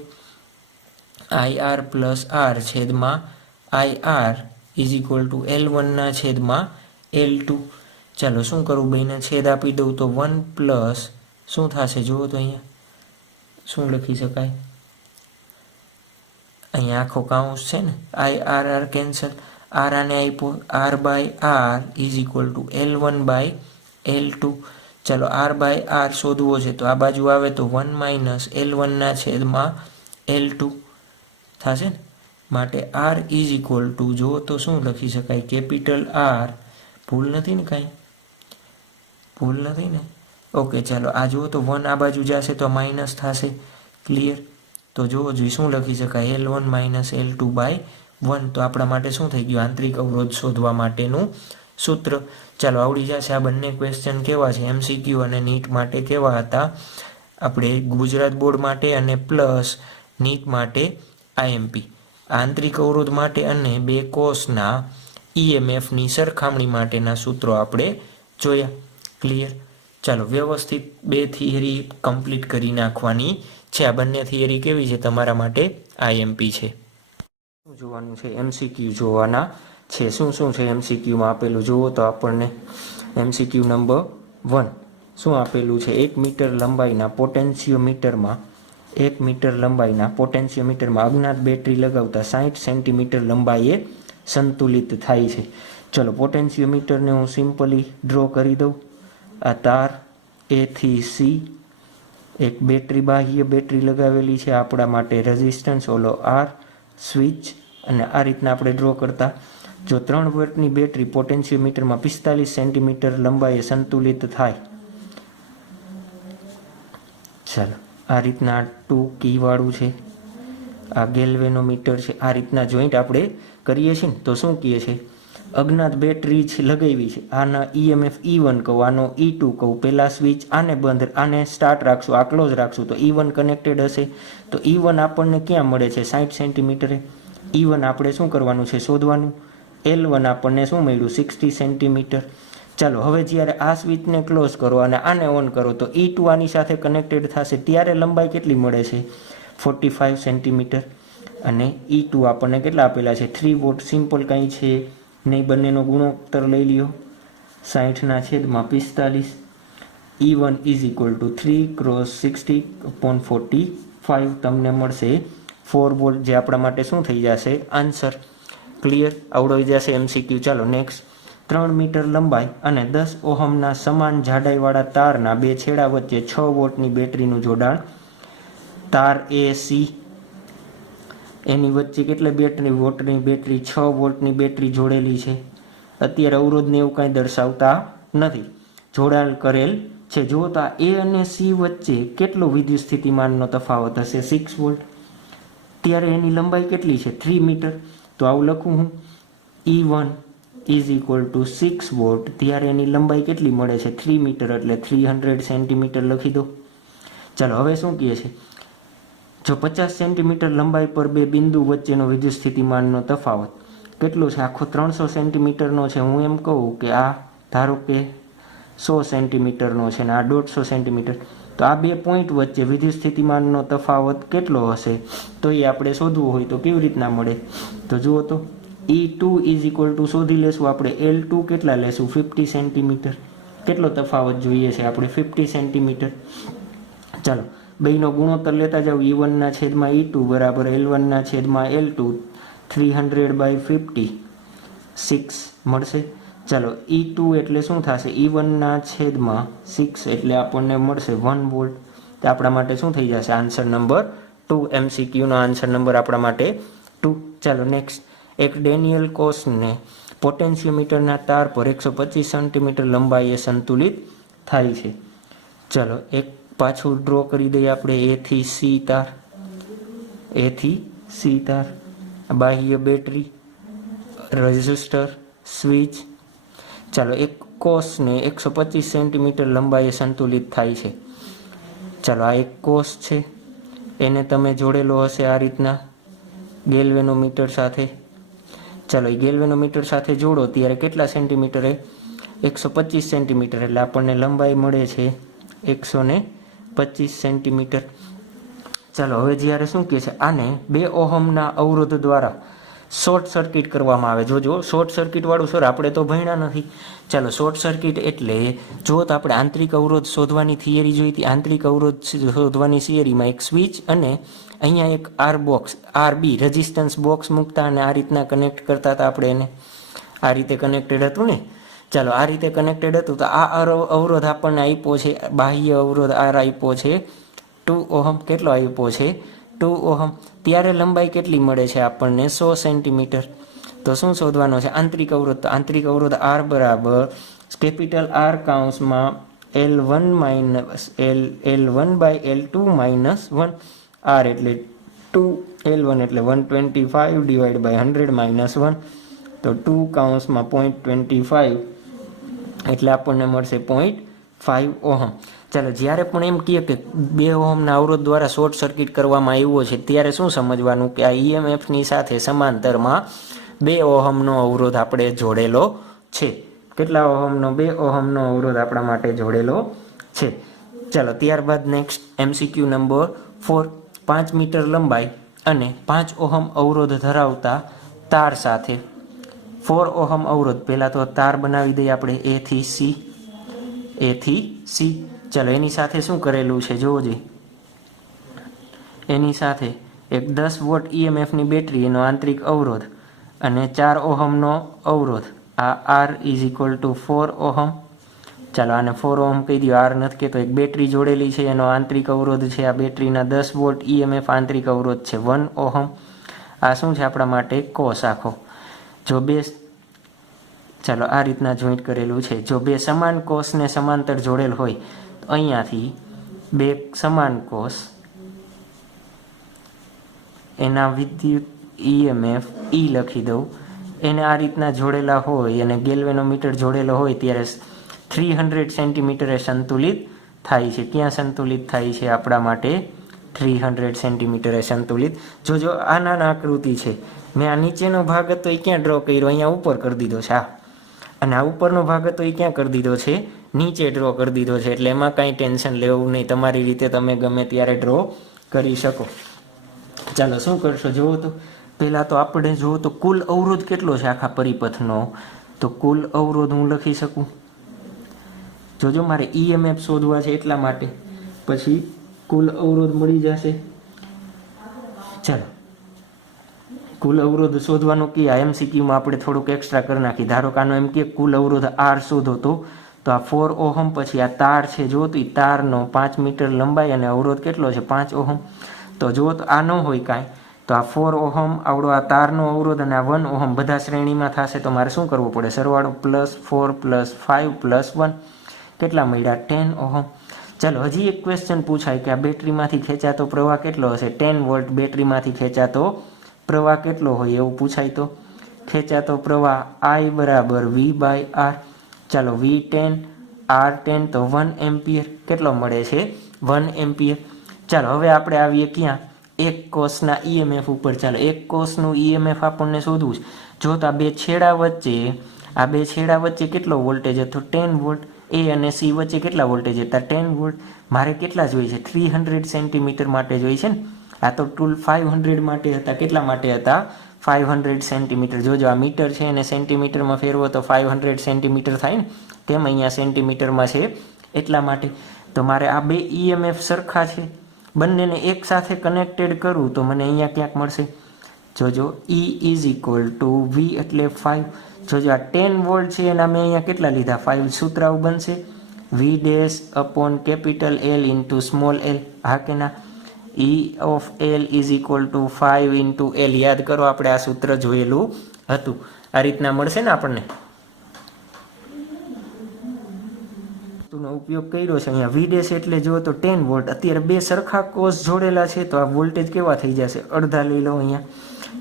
IR + R છેદમાં IR = L1/L2. ચાલો શું કરું, બેને છેદ આપી દઉં તો 1 + શું થશે જુઓ તો અહીંયા શું લખી શકાય, અહીંયા આખો કાઉન્સ છે ને, IR કેન્સલ, R આને આપ્યો, R/R = L1/L2. ચાલો R/R શોધવો છે તો આ બાજુ આવે તો 1 - L1/L2 થશે ને. માટે R = જુઓ તો શું લખી શકાય, કેપિટલ R. ભૂલ નથી ને, કાંઈ ભૂલ નથી ને. ઓકે ચાલો આ જુઓ તો 1 આ બાજુ જશે તો માઇનસ થશે. ક્લિયર? તો જુઓ શું લખી શકાય, L1 - L2/1. તો આપણા માટે શું થઈ ગયું, આંતરિક અવરોધ શોધવા માટેનું સૂત્ર. ચાલો આવડી જશે. આ બંને ક્વેશ્ચન કેવા છે, MCQ અને નીટ માટે કેવા હતા, આપણે ગુજરાત બોર્ડ માટે અને પ્લસ નીટ માટે IMP. આંતરિક અવરોધ માટે અને 2 કોષના EMFની સરખામણી માટેના સૂત્રો આપણે જોયા. ક્લિયર? ચાલો વ્યવસ્થિત 2 થિયરી કમ્પ્લીટ કરી નાખવાની છે. આ બંને થિયરી કેવી છે, તમારા માટે IMP છે. શું જોવાનું છે, MCQ જોવાના છે. શું છે MCQમાં આપેલું જુઓ તો આપણને MCQ નંબર 1 શું આપેલું છે, 1 મીટર લંબાઈના પોટેન્શિયોમીટરમાં અજ્ઞાત બેટરી લગાવતા 60 સેન્ટીમીટર લંબાઈએ સંતુલિત થાય છે. ચલો પોટેન્શિયોમીટરને હું સિમ્પલી ડ્રો કરી દઉં. આ તાર A થી C, એક બાહ્ય બેટરી લગાવેલી છે, આપણા માટે રેઝિસ્ટન્સ ઓલો R, સ્વિચ, અને આ રીતના આપણે ડ્રો કરતા. જો 3 વોલ્ટની બેટરી પોટેન્શિયોમીટરમાં 45 સેન્ટીમીટર લંબાઈએ સંતુલિત થાય. ચાલો આ રીતના 2 કી વાળું છે, આ ગેલ્વેનોમીટર છે. આ રીતના જોઈન્ટ આપણે કરીએ છીએ ને તો શું કહીએ છીએ, અજ્ઞાત બેટરી લગાવી છે. આના EMF E1 કહું, આનો E2 કહું. પહેલાં સ્વિચ આને બંધ, આને સ્ટાર્ટ રાખશું, આ ક્લોઝ રાખશું, તો E1 કનેક્ટેડ હશે. તો E1 આપણને ક્યાં મળે છે, 60 સેન્ટીમીટરે. E1 આપણે શું કરવાનું છે, શોધવાનું. L1 આપણને શું મળ્યું, 60 સેન્ટીમીટર. ચાલો હવે જ્યારે આ સ્વિચને ક્લોઝ કરો અને આને ઓન કરો તો E2 આની સાથે કનેક્ટેડ થશે, ત્યારે લંબાઈ કેટલી મળે છે, 45 સેન્ટીમીટર. અને E2 આપણને કેટલા આપેલા છે 3 વોટ. સિમ્પલ કાંઈ છે નહીં, બંનેનો ગુણોત્તર લઈ લ્યો 60/45. E1 ઇઝ ઇક્વલ ટુ 3 × 60/45 તમને મળશે 4 વોલ્ટ, જે આપણા માટે શું થઈ જશે આન્સર. ક્લિયર, આવડી જશે MCQ. ચાલો નેક્સ્ટ. 3 મીટર લંબાઈ અને 10 ઓહમના સમાન જાડાઈવાળા તારના બે છેડા વચ્ચે 6 વોટની બેટરીનું જોડાણ. તાર AC એની વચ્ચે કેટલી વોટની બેટરી 6 વોલ્ટની બેટરી જોડેલી છે. અત્યારે અવરોધને એવું કાંઈ દર્શાવતા નથી, જોડાણ કરેલ છે. જો તો A અને C વચ્ચે કેટલો વિદ્યુત સ્થિતિમાનનો તફાવત હશે 6 વોલ્ટ. ત્યારે એની લંબાઈ કેટલી છે 3 મીટર. તો આવું લખું હું E1 is equal two 6 vote. ત્યારે એની લંબાઈ કેટલી મળે છે 3 મીટર, એટલે 300 સેન્ટીમીટર લખી દો. ચાલો હવે શું કહે છે, જો 50 સેન્ટીમીટર લંબાઈ પર બે બિંદુ વચ્ચેનો વિદ્યુત સ્થિતિમાનનો તફાવત કેટલો છે, આખો 300 સેન્ટીમીટરનો છે. હું એમ કહું કે આ ધારો કે 100 સેન્ટીમીટરનો છે ને આ 150 સેન્ટીમીટર, તો આ બે પોઈન્ટ વચ્ચે વિદ્યુત સ્થિતિમાનનો તફાવત કેટલો હશે, તો એ આપણે શોધવું હોય તો કેવી રીતના મળે. તો જુઓ તો E2 ઇઝ ઇક્વલ ટુ શોધી લેશું આપણે L2 કેટલા લેશું 50 સેન્ટીમીટર. કેટલો તફાવત જોઈએ છે આપણે 50 સેન્ટીમીટર. ચાલો બેયનો ગુણોત્તર લેતા જાઓ. E1/E2 બરાબર L1/L2 300/50 6 મળશે. ચાલો E2 એટલે શું થશે E1/6 એટલે આપણને મળશે 1 વોલ્ટ. તો આપણા માટે શું થઈ જશે આન્સર નંબર 2. MCQનો આન્સર નંબર આપણા માટે 2. ચાલો નેક્સ્ટ. એક ડેનિયલ કોષને પોટેન્શિયોમીટરના તાર પર 125 સેન્ટીમીટર લંબાઈએ સંતુલિત થાય છે. ચાલો એક પાછું ડ્રો કરી દઈએ આપણે A થી C તાર, A થી C તાર, બાહ્ય બેટરી, રેઝિસ્ટર, સ્વિચ. ચાલો એક કોષને 125 સેન્ટીમીટર લંબાઈએ સંતુલિત થાય છે. ચાલો આ એક કોષ છે, એને તમે જોડેલો હશે આ રીતના ગેલ્વેનોમીટર સાથે. ચાલો એ ગેલ્વેનોમીટર સાથે જોડો ત્યારે કેટલા સેન્ટીમીટરે 125 સેન્ટીમીટર, એટલે આપણને લંબાઈ મળે છે 125 સેન્ટીમીટર. ચાલો હવે જ્યારે શું કહે છે, આને 2 ઓહમના અવરોધ દ્વારા શોર્ટ સર્કિટ કરવામાં આવે. જોજો શોર્ટ સર્કિટ વાળું સર આપણે તો ભણ્યા નથી. ચાલો શોર્ટ સર્કિટ એટલે જો તો આપણે આંતરિક અવરોધ શોધવાની થિયરી જોઈ હતી. આંતરિક અવરોધ શોધવાની થિયરીમાં એક સ્વિચ અને અહીંયા એક RB રેઝિસ્ટન્સ બોક્સ મૂકતા અને આ રીતના કનેક્ટ કરતા હતા આપણે એને. આ રીતે કનેક્ટેડ હતું ને. ચાલો આ રીતે કનેક્ટેડ હતું તો આ અવરોધ આપણને આપ્યો છે, બાહ્ય અવરોધ R આપ્યો છે 2 ઓહમ. કેટલો આપ્યો છે 2 ઓહમ. ત્યારે લંબાઈ કેટલી મળે છે આપણને 100 સેન્ટીમીટર. તો શું શોધવાનો છે આંતરિક અવરોધ. તો આંતરિક અવરોધ R બરાબર કેપિટલ R કૌંસમાં L1/L2 -1 R એટલે 2, L1 એટલે 125/100 - 1, તો 2 કૌંસમાં 0.25 એટલે આપણને મળશે 0.5 ઓહમ. ચાલો જ્યારે પણ એમ કહે કે 2 ઓહમના અવરોધ દ્વારા શોર્ટ સર્કિટ કરવામાં આવ્યો છે ત્યારે શું સમજવાનું કે આ EMFની સાથે સમાંતરમાં 2 ઓહમનો અવરોધ આપણે જોડેલો છે. કેટલા ઓહમનો 2 ઓહમનો અવરોધ આપણા માટે જોડેલો છે. ચાલો ત્યારબાદ નેક્સ્ટ MCQ નંબર 4. 5 મીટર લંબાઈ અને 5 ઓહમ અવરોધ ધરાવતા તાર સાથે 4 ઓહમ અવરોધ. પહેલાં તો તાર બનાવી દઈએ આપણે A થી C. ચાલો એની સાથે શું કરેલું છે જોજો. એની સાથે એક 10 વોટ EMFની બેટરી, એનો આંતરિક અવરોધ અને 4 ઓહમનો અવરોધ. આ R is equal two 4 ohm. ચાલો આને 4 ઓહમ કહી દો, R નથી કહેતો. એક બેટરી જોડેલી છે, એનો આંતરિક અવરોધ છે આ બેટરીના 10 વોલ્ટ EMF આંતરિક અવરોધ છે 1 ઓહમ. આ શું છે આપણા માટે કોષ આખો. જો બે ચાલો આ રીતના જોઈન્ટ કરેલું છે. જો બે સમાન કોષને સમાંતર જોડેલ હોય તો અહીંયાથી બે સમાન કોષ એના વિદ્યુત EMF E લખી દઉં. એને આ રીતના જોડેલા હોય અને ગેલ્વેનોમીટર જોડેલો હોય ત્યારે 300 સેન્ટીમીટરે સંતુલિત થાય છે. ક્યાં સંતુલિત થાય છે આપણા માટે 300 સેન્ટીમીટરે સંતુલિત. જોજો આ નાના આકૃતિ છે, મેં આ નીચેનો ભાગ હતો એ ક્યાં ડ્રો કર્યો, અહીંયા ઉપર કરી દીધો છે આ, અને આ ઉપરનો ભાગ હતો એ ક્યાં કરી દીધો છે નીચે ડ્રો કરી દીધો છે. એટલે એમાં કાંઈ ટેન્શન લેવું નહીં, તમારી રીતે તમે ગમે ત્યારે ડ્રો કરી શકો. ચાલો શું કરશો જુઓ તો, પહેલાં તો આપણે જુઓ તો કુલ અવરોધ કેટલો છે આખા પરિપથનો, તો કુલ અવરોધ હું લખી શકું, જોજો મારે EMF શોધવા છે એટલા માટે, પછી કુલ અવરોધ મળી જશે. ચાલો કુલ અવરોધ શોધવાનું કે આ MCQમાં આપણે થોડુંક એક્સ્ટ્રા કરી નાખી. ધારો કે આનો એમ કે કુલ અવરોધ R શોધો, તો આ 4 ઓહમ, પછી આ તાર છે જો તો એ તારનો 5 મીટર લંબાઈ અને અવરોધ કેટલો છે 5 ઓહમ. તો જુઓ તો આ ન હોય કાંઈ, તો આ 4 ઓહમ આવડો આ તારનો અવરોધ અને આ 1 ઓહમ બધા શ્રેણીમાં થશે, તો મારે શું કરવું પડે, સરવાળો +4 +5 +1 કેટલા મળ્યા 10 ઓહમ. ચાલો હજી એક ક્વેશ્ચન પૂછાય કે આ બેટરીમાંથી ખેંચાતો પ્રવાહ કેટલો હશે, 10 વોલ્ટ બેટરીમાંથી ખેંચાતો પ્રવાહ કેટલો હોય એવું પૂછાય. તો ખેંચાતો પ્રવાહ I બરાબર V/R. ચાલો V10 R10 તો 1 એમ્પિયર કેટલો મળે છે 1 એમ્પિયર. ચાલો હવે આપણે આવીએ ક્યાં, એક કોષના EMF ઉપર. ચાલો એક કોષનું EMF આપણને શોધવું છે. જો તો આ બે છેડા વચ્ચે કેટલો વોલ્ટેજ હતો 10 વોલ્ટ, A અને C વચ્ચે કેટલા વોલ્ટેજ હતા 10 વોલ્ટ. મારે કેટલા જોઈએ છે 300 સેન્ટીમીટર માટે જોઈએ છે ને, આ તો ટૂલ 500 માટે હતા. કેટલા માટે હતા 500 સેન્ટીમીટર. જોજો આ મીટર છે અને સેન્ટીમીટરમાં ફેરવો તો 500 સેન્ટીમીટર થાય ને, કેમ અહીંયા સેન્ટીમીટરમાં છે એટલા માટે. તો મારે આ બે EMF સરખા છે, બંનેને એક સાથે કનેક્ટેડ કરું તો મને અહીંયા ક્યાંક મળશે. જોજો E = V એટલે 5. જોજો આ 10 વોલ્ટ છે અને મેં અહીંયા કેટલા લીધા 5, સૂત્ર આવું બનશે V'/L into small l. હા કે ના, E of L = 5 × L. યાદ કરો આપણે આ સૂત્ર જોયેલું હતું. આ રીતના મળશે ને આપણને. નો ઉપયોગ કર્યો છે અહીંયા V' એટલે જો તો 10 વોલ્ટ. અત્યારે બે સરખા કોષ જોડેલા છે તો આ વોલ્ટેજ કેવા થઈ જશે, અડધા લઈ લો. અહીંયા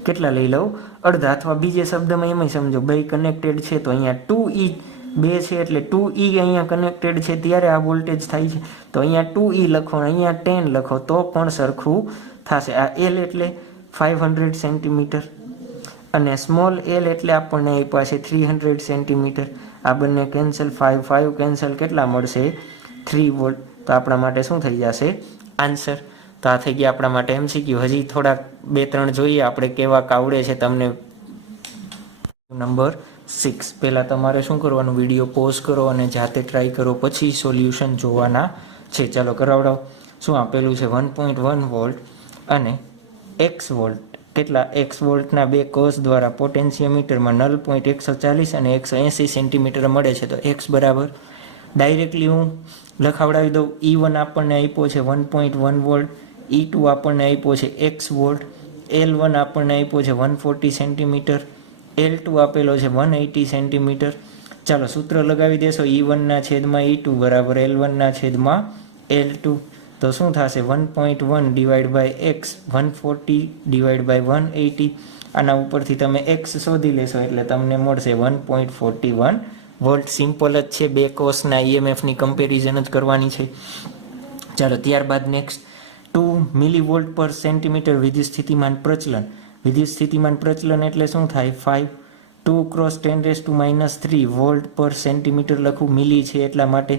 કેટલા લઈ લઉં અડધા, અથવા બીજે શબ્દમાં એમ સમજો બે કનેક્ટેડ છે તો અહીંયા 2E બે છે એટલે 2E અહીંયા કનેક્ટેડ છે ત્યારે આ વોલ્ટેજ થાય છે. તો અહીંયા 2E લખો, અહીંયા 10 લખો તો પણ સરખું થશે. આ L એટલે 500 સેન્ટીમીટર અને સ્મોલ l એટલે આપણને આપ્યા છે 300 સેન્ટીમીટર. આ બંને કેન્સલ, 5 5 કેન્સલ, કેટલા મળશે 3 વોલ્ટ. તો આપણા માટે શું થઈ જશે આન્સર. તો આ થઈ ગયા આપણા માટે MCQ. હજી થોડાક 2-3 જોઈએ આપણે કેવા આવડે છે તમને. નંબર 6, પહેલાં તમારે શું કરવાનું, વિડીયો પોઝ કરો અને જાતે ટ્રાય કરો, પછી સોલ્યુશન જોવાના છે. ચાલો કરાવડાવો. શું આપેલું છે 1.1 વોલ્ટ અને x વોલ્ટ, કેટલા x વોલ્ટના બે કોષ દ્વારા પોટેન્શિયોમીટરમાં 0.140 અને 180 સેન્ટીમીટર મળે છે. તો x બરાબર ડાયરેક્ટલી હું લખાવડાવી દઉં. E1 આપણને આપ્યો છે 1.1 વોલ્ટ, E2 આપણને આપ્યો છે x વોલ્ટ, L1 આપણને આપ્યો છે 140 સેન્ટીમીટર, L2 આપેલો છે 180 સેન્ટીમીટર. ચાલો સૂત્ર લગાવી દેશો. E1/E2 બરાબર L1/L2. તો શું થશે 1.1 / x, 140 / 180. આના ઉપરથી તમે x શોધી લેશો એટલે તમને મળશે 1.41 વોલ્ટ. સિમ્પલ જ છે, બે કોષના EMFની કમ્પેરિઝન જ કરવાની છે. ચાલો ત્યારબાદ નેક્સ્ટ 2 મિલીવોલ્ટ પર સેન્ટીમીટર વિદ્યુત સ્થિતિમાન પ્રચલન. વિદ્યુત સ્થિતિમાન પ્રચલન એટલે શું થાય 5, 2 × 10⁻³ વોલ્ટ પર સેન્ટીમીટર લખું, મિલી છે એટલા માટે.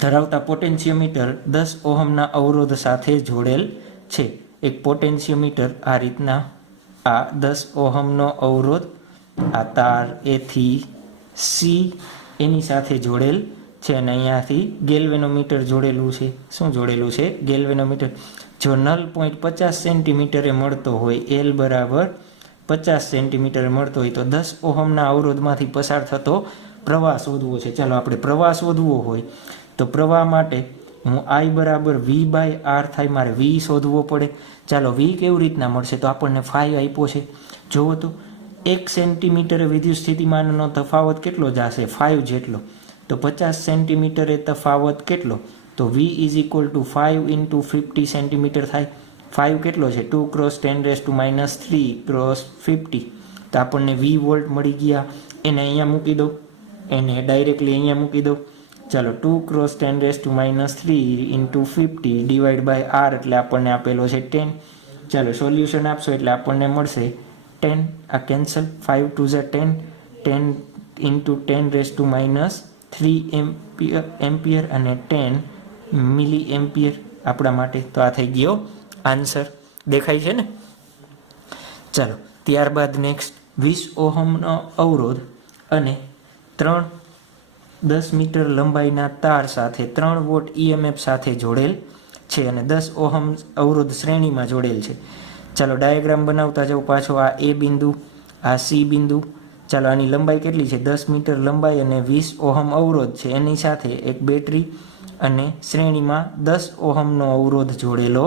ધરાવતા પોટેન્શિયોમીટર 10 ઓહમના અવરોધ સાથે જોડેલ છે. એક પોટેન્શિયોમીટર આ રીતના, આ 10 ઓહમનો અવરોધ આ તાર A થી C એની સાથે જોડેલ છે અને અહીંયાથી ગેલ્વેનોમીટર જોડેલું છે. શું જોડેલું છે ગેલ્વેનોમીટર. જો નલ પોઈન્ટ 50 સેન્ટીમીટરે મળતો હોય, L બરાબર 50 સેન્ટીમીટરે મળતો હોય તો 10 ઓહમના અવરોધમાંથી પસાર થતો પ્રવાહ શોધવો છે. ચાલો આપણે પ્રવાહ શોધવો હોય તો પ્રવાહ માટે હું I બરાબર V/R થાય, મારે V શોધવો પડે. ચાલો V કેવી રીતના મળશે, તો આપણને 5 આપ્યો છે. જુઓ તો 1 સેન્ટીમીટરે વિદ્યુત સ્થિતિમાનનો તફાવત કેટલો જશે 5 જેટલો. તો 50 સેન્ટીમીટરે તફાવત કેટલો, તો V = 5 × 50 સેન્ટીમીટર થાય. 5 કેટલો છે 2 × 10⁻³ × 50. તો આપણને V વોલ્ટ મળી ગયા. એને અહીંયા મૂકી દો, એને ડાયરેક્ટલી અહીંયા મૂકી દો. ચાલો 2 × 10⁻³ × 50 / R એટલે આપણને આપેલો છે 10. ચાલો સોલ્યુશન આપશો એટલે આપણને મળશે 10. આ કેન્સલ, 5 × 2 = 10, 10 × 10⁻³ એમ્પિયર અને 10 મિલી એમ્પિયર આપણા માટે. તો આ થઈ ગયો આન્સર. દેખાય છે ને? ચાલો ત્યારબાદ નેક્સ્ટ 20 ઓહમનો અવરોધ અને 10 મીટર લંબાઈના તાર સાથે 3 વોટ EMF સાથે જોડેલ છે અને 10 ઓહમ અવરોધ શ્રેણીમાં જોડેલ છે. ચાલો ડાયાગ્રામ બનાવતા જાઓ પાછો. આ A બિંદુ, આ C બિંદુ. ચાલો આની લંબાઈ કેટલી છે? 10 મીટર લંબાઈ અને 20 ઓહમ અવરોધ છે. એની સાથે એક બેટરી અને શ્રેણીમાં 10 ઓહમનો અવરોધ જોડેલો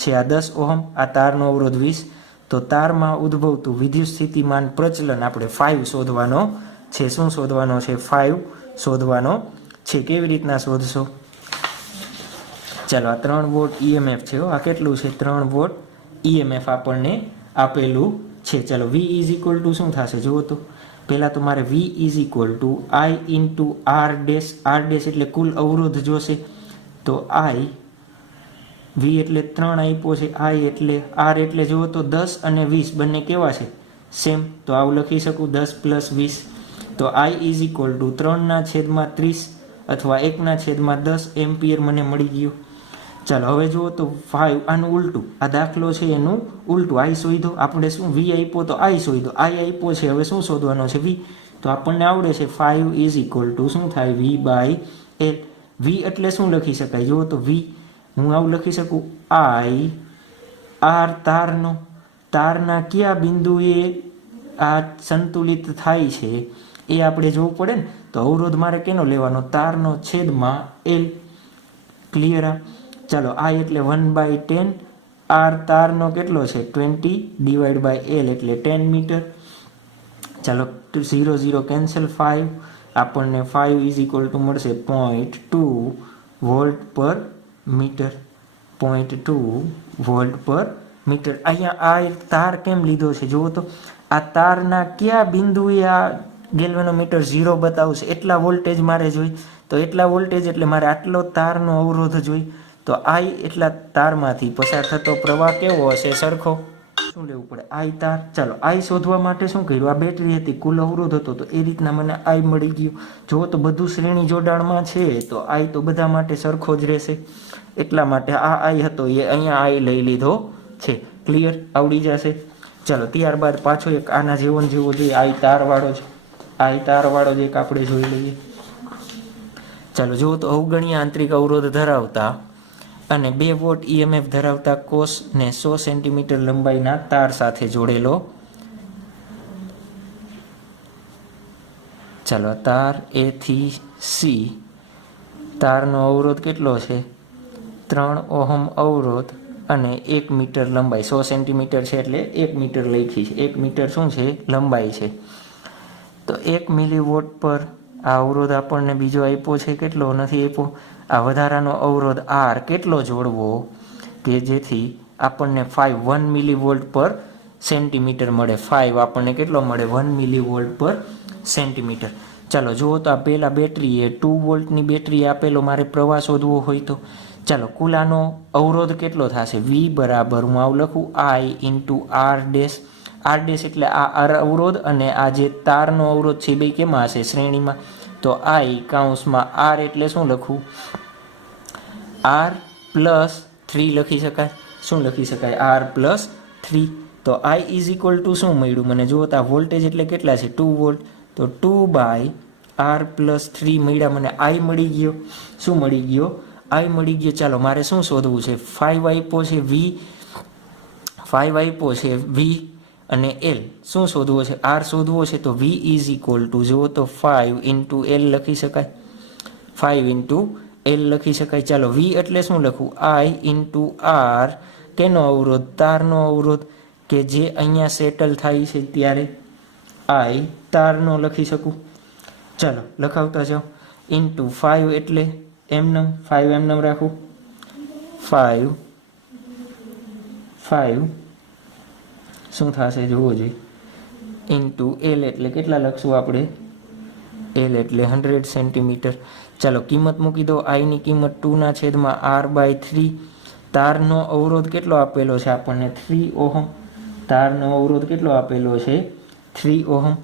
છે. આ 10 ઓહમ, આ તારનો અવરોધ 20. તો તારમાં ઉદ્ભવતું વિદ્યુત સ્થિતિમાન પ્રચલન આપણે 5 શોધવાનો છે. શું શોધવાનો છે? 5 શોધવાનો છે. કેવી રીતના શોધશો? ચાલો આ 3 વોટ EMF છે. આ કેટલું છે? 3 વોટ EMF આપણને આપેલું છે. ચાલો V ઇઝ ઇક્વલ ટુ શું થશે જુઓ તો. પહેલાં તો મારે V is equal two I into R dash. R dash એટલે કુલ અવરોધ જોશે. તો I, V એટલે 3 આપ્યો છે, I એટલે R એટલે જુઓ તો 10 અને 20 બંને કેવા છે? સેમ. તો આવું લખી શકું 10 પ્લસ 20. તો I ઇઝ ઇક્વલ ટુ 3/30 અથવા 1/10 એમ્પિયર મને મળી ગયું. ચાલો હવે જુઓ તો 5, આનું ઉલટું. આ દાખલો છે એનું ઉલટું. I શોધો. આપણે શું V આપ્યો તો I શોધો. I આપ્યો છે, હવે શું શોધવાનો છે? V. તો આપણને આવડે છે 5 ઇઝ ઇક્વલ ટુ શું થાય? V by L. V એટલે શું લખી શકાય જુઓ તો? V હું આવું લખી શકું I R તારના કયા બિંદુએ આ સંતુલિત થાય છે એ આપણે જોવું પડે ને. તો અવરોધ મારે કેનો લેવાનો? તારનો છેદમાં L. ક્લિયર? ચાલો I એટલે 1/10. R તારનો કેટલો છે? 20 ડિવાઈડ બાય L એટલે 10 મીટર. ચાલો 0 0 કેન્સલ. 5 આપણને 5 ઇઝ ઇક્વલ ટુ મળશે 0.2 વોલ્ટ પર મીટર. 0.2 વોલ્ટ પર મીટર. અહીંયા આ તાર કેમ લીધો છે જુઓ તો. આ તારના કયા બિંદુએ આ ગેલ્વેનોમીટર 0 બતાવશે એટલા વોલ્ટેજ મારે જોઈ. તો એટલા વોલ્ટેજ એટલે મારે આટલો તારનો અવરોધ જોઈ. તો I એટલા તારમાંથી પસાર થતો પ્રવાહ કેવો હશે? સરખો. શું લેવું પડે? I તાર. ચાલો I શોધવા માટે શું કર્યું? આ બેટરી હતી, કુલ અવરોધ હતો, તો એ રીતના મને I મળી ગયું. જુઓ તો બધું શ્રેણી જોડાણમાં છે તો I તો બધા માટે સરખો જ રહેશે. એટલા માટે આ I હતો એ અહીંયા I લઈ લીધો છે. ક્લિયર? આવડી જશે. ચાલો ત્યારબાદ પાછો એક આના જેવો જોઈએ. I તારવાળો જ એક આપણે જોઈ લઈએ. ચાલો જુઓ તો અવગણીય આંતરિક અવરોધ ધરાવતા અને 2 વોટ EMF ધરાવતા કોષને 100 સેન્ટીમીટર લંબાઈના તાર સાથે જોડેલો. ચાલો તાર A થી C. તારનો અવરોધ કેટલો છે? 3 ઓહમ અવરોધ અને 1 મીટર લંબાઈ. 100 સેન્ટીમીટર છે એટલે 1 મીટર લખી છે. 1 મીટર શું છે? લંબાઈ છે. તો 1 મિલીવોટ પર આ અવરોધ આપણને બીજો આપ્યો છે. કેટલો? નથી આપ્યો. આ વધારાનો અવરોધ R કેટલો જોડવો કે જેથી આપણને 1 મિલીવોલ્ટ પર સેન્ટીમીટર મળે. 5 આપણને કેટલો મળે? 1 મિલીવોલ્ટ પર સેન્ટીમીટર. ચાલો જુઓ તો આ પહેલાં બેટરી એ 2 વોલ્ટની બેટરી આપેલો મારે પ્રવાહ શોધવો હોય તો ચાલો કુલ આનો અવરોધ કેટલો થશે? V બરાબર હું આવું લખું I into R dash. R dash એટલે આ R અવરોધ અને આ જે તારનો અવરોધ છે બે કેમાં હશે? શ્રેણીમાં. તો I કૌંસમાં R એટલે શું લખું? R પ્લસ 3 લખી શકાય. શું લખી શકાય? R plus 3. તો I ઇઝ ઇક્વલ ટુ શું મળ્યું મને? જુઓ તો આ વોલ્ટેજ એટલે કેટલા છે? 2 વોલ્ટ. તો 2 બાય R પ્લસ 3 મળ્યા મને. I મળી ગયો. શું મળી ગયો? I મળી ગયો. ચાલો મારે શું શોધવું છે? 5 આપ્યો છે V. 5 આપ્યો છે V અને L શું શોધવો છે? R શોધવો છે. તો V ઇઝ ઇક્વલ ટુ જુઓ તો 5 ઇન્ટુ L લખી શકાય. 5 ઇન્ટુ L લખી શકાય. ચાલો V એટલે શું લખું? I into R. કેનો અવરોધ? તારનો અવરોધ કે જે અહીંયા સેટલ થાય છે ત્યારે I તારનો લખી શકું. ચાલો લખાવતા જાઓ. ઇન્ટુ 5 એટલે એમનેમ 5 એમનેમ રાખું. 5 શું થશે જોવો જોઈએ. ઇન્ટુ L એટલે કેટલા લખશું આપણે? L એટલે 100 સેન્ટીમીટર. ચાલો કિંમત મૂકી દો. આઈની કિંમત 2/R/3. તારનો અવરોધ કેટલો આપેલો છે આપણને? 3 ઓહમ. તારનો અવરોધ કેટલો આપેલો છે? 3 ઓહમ.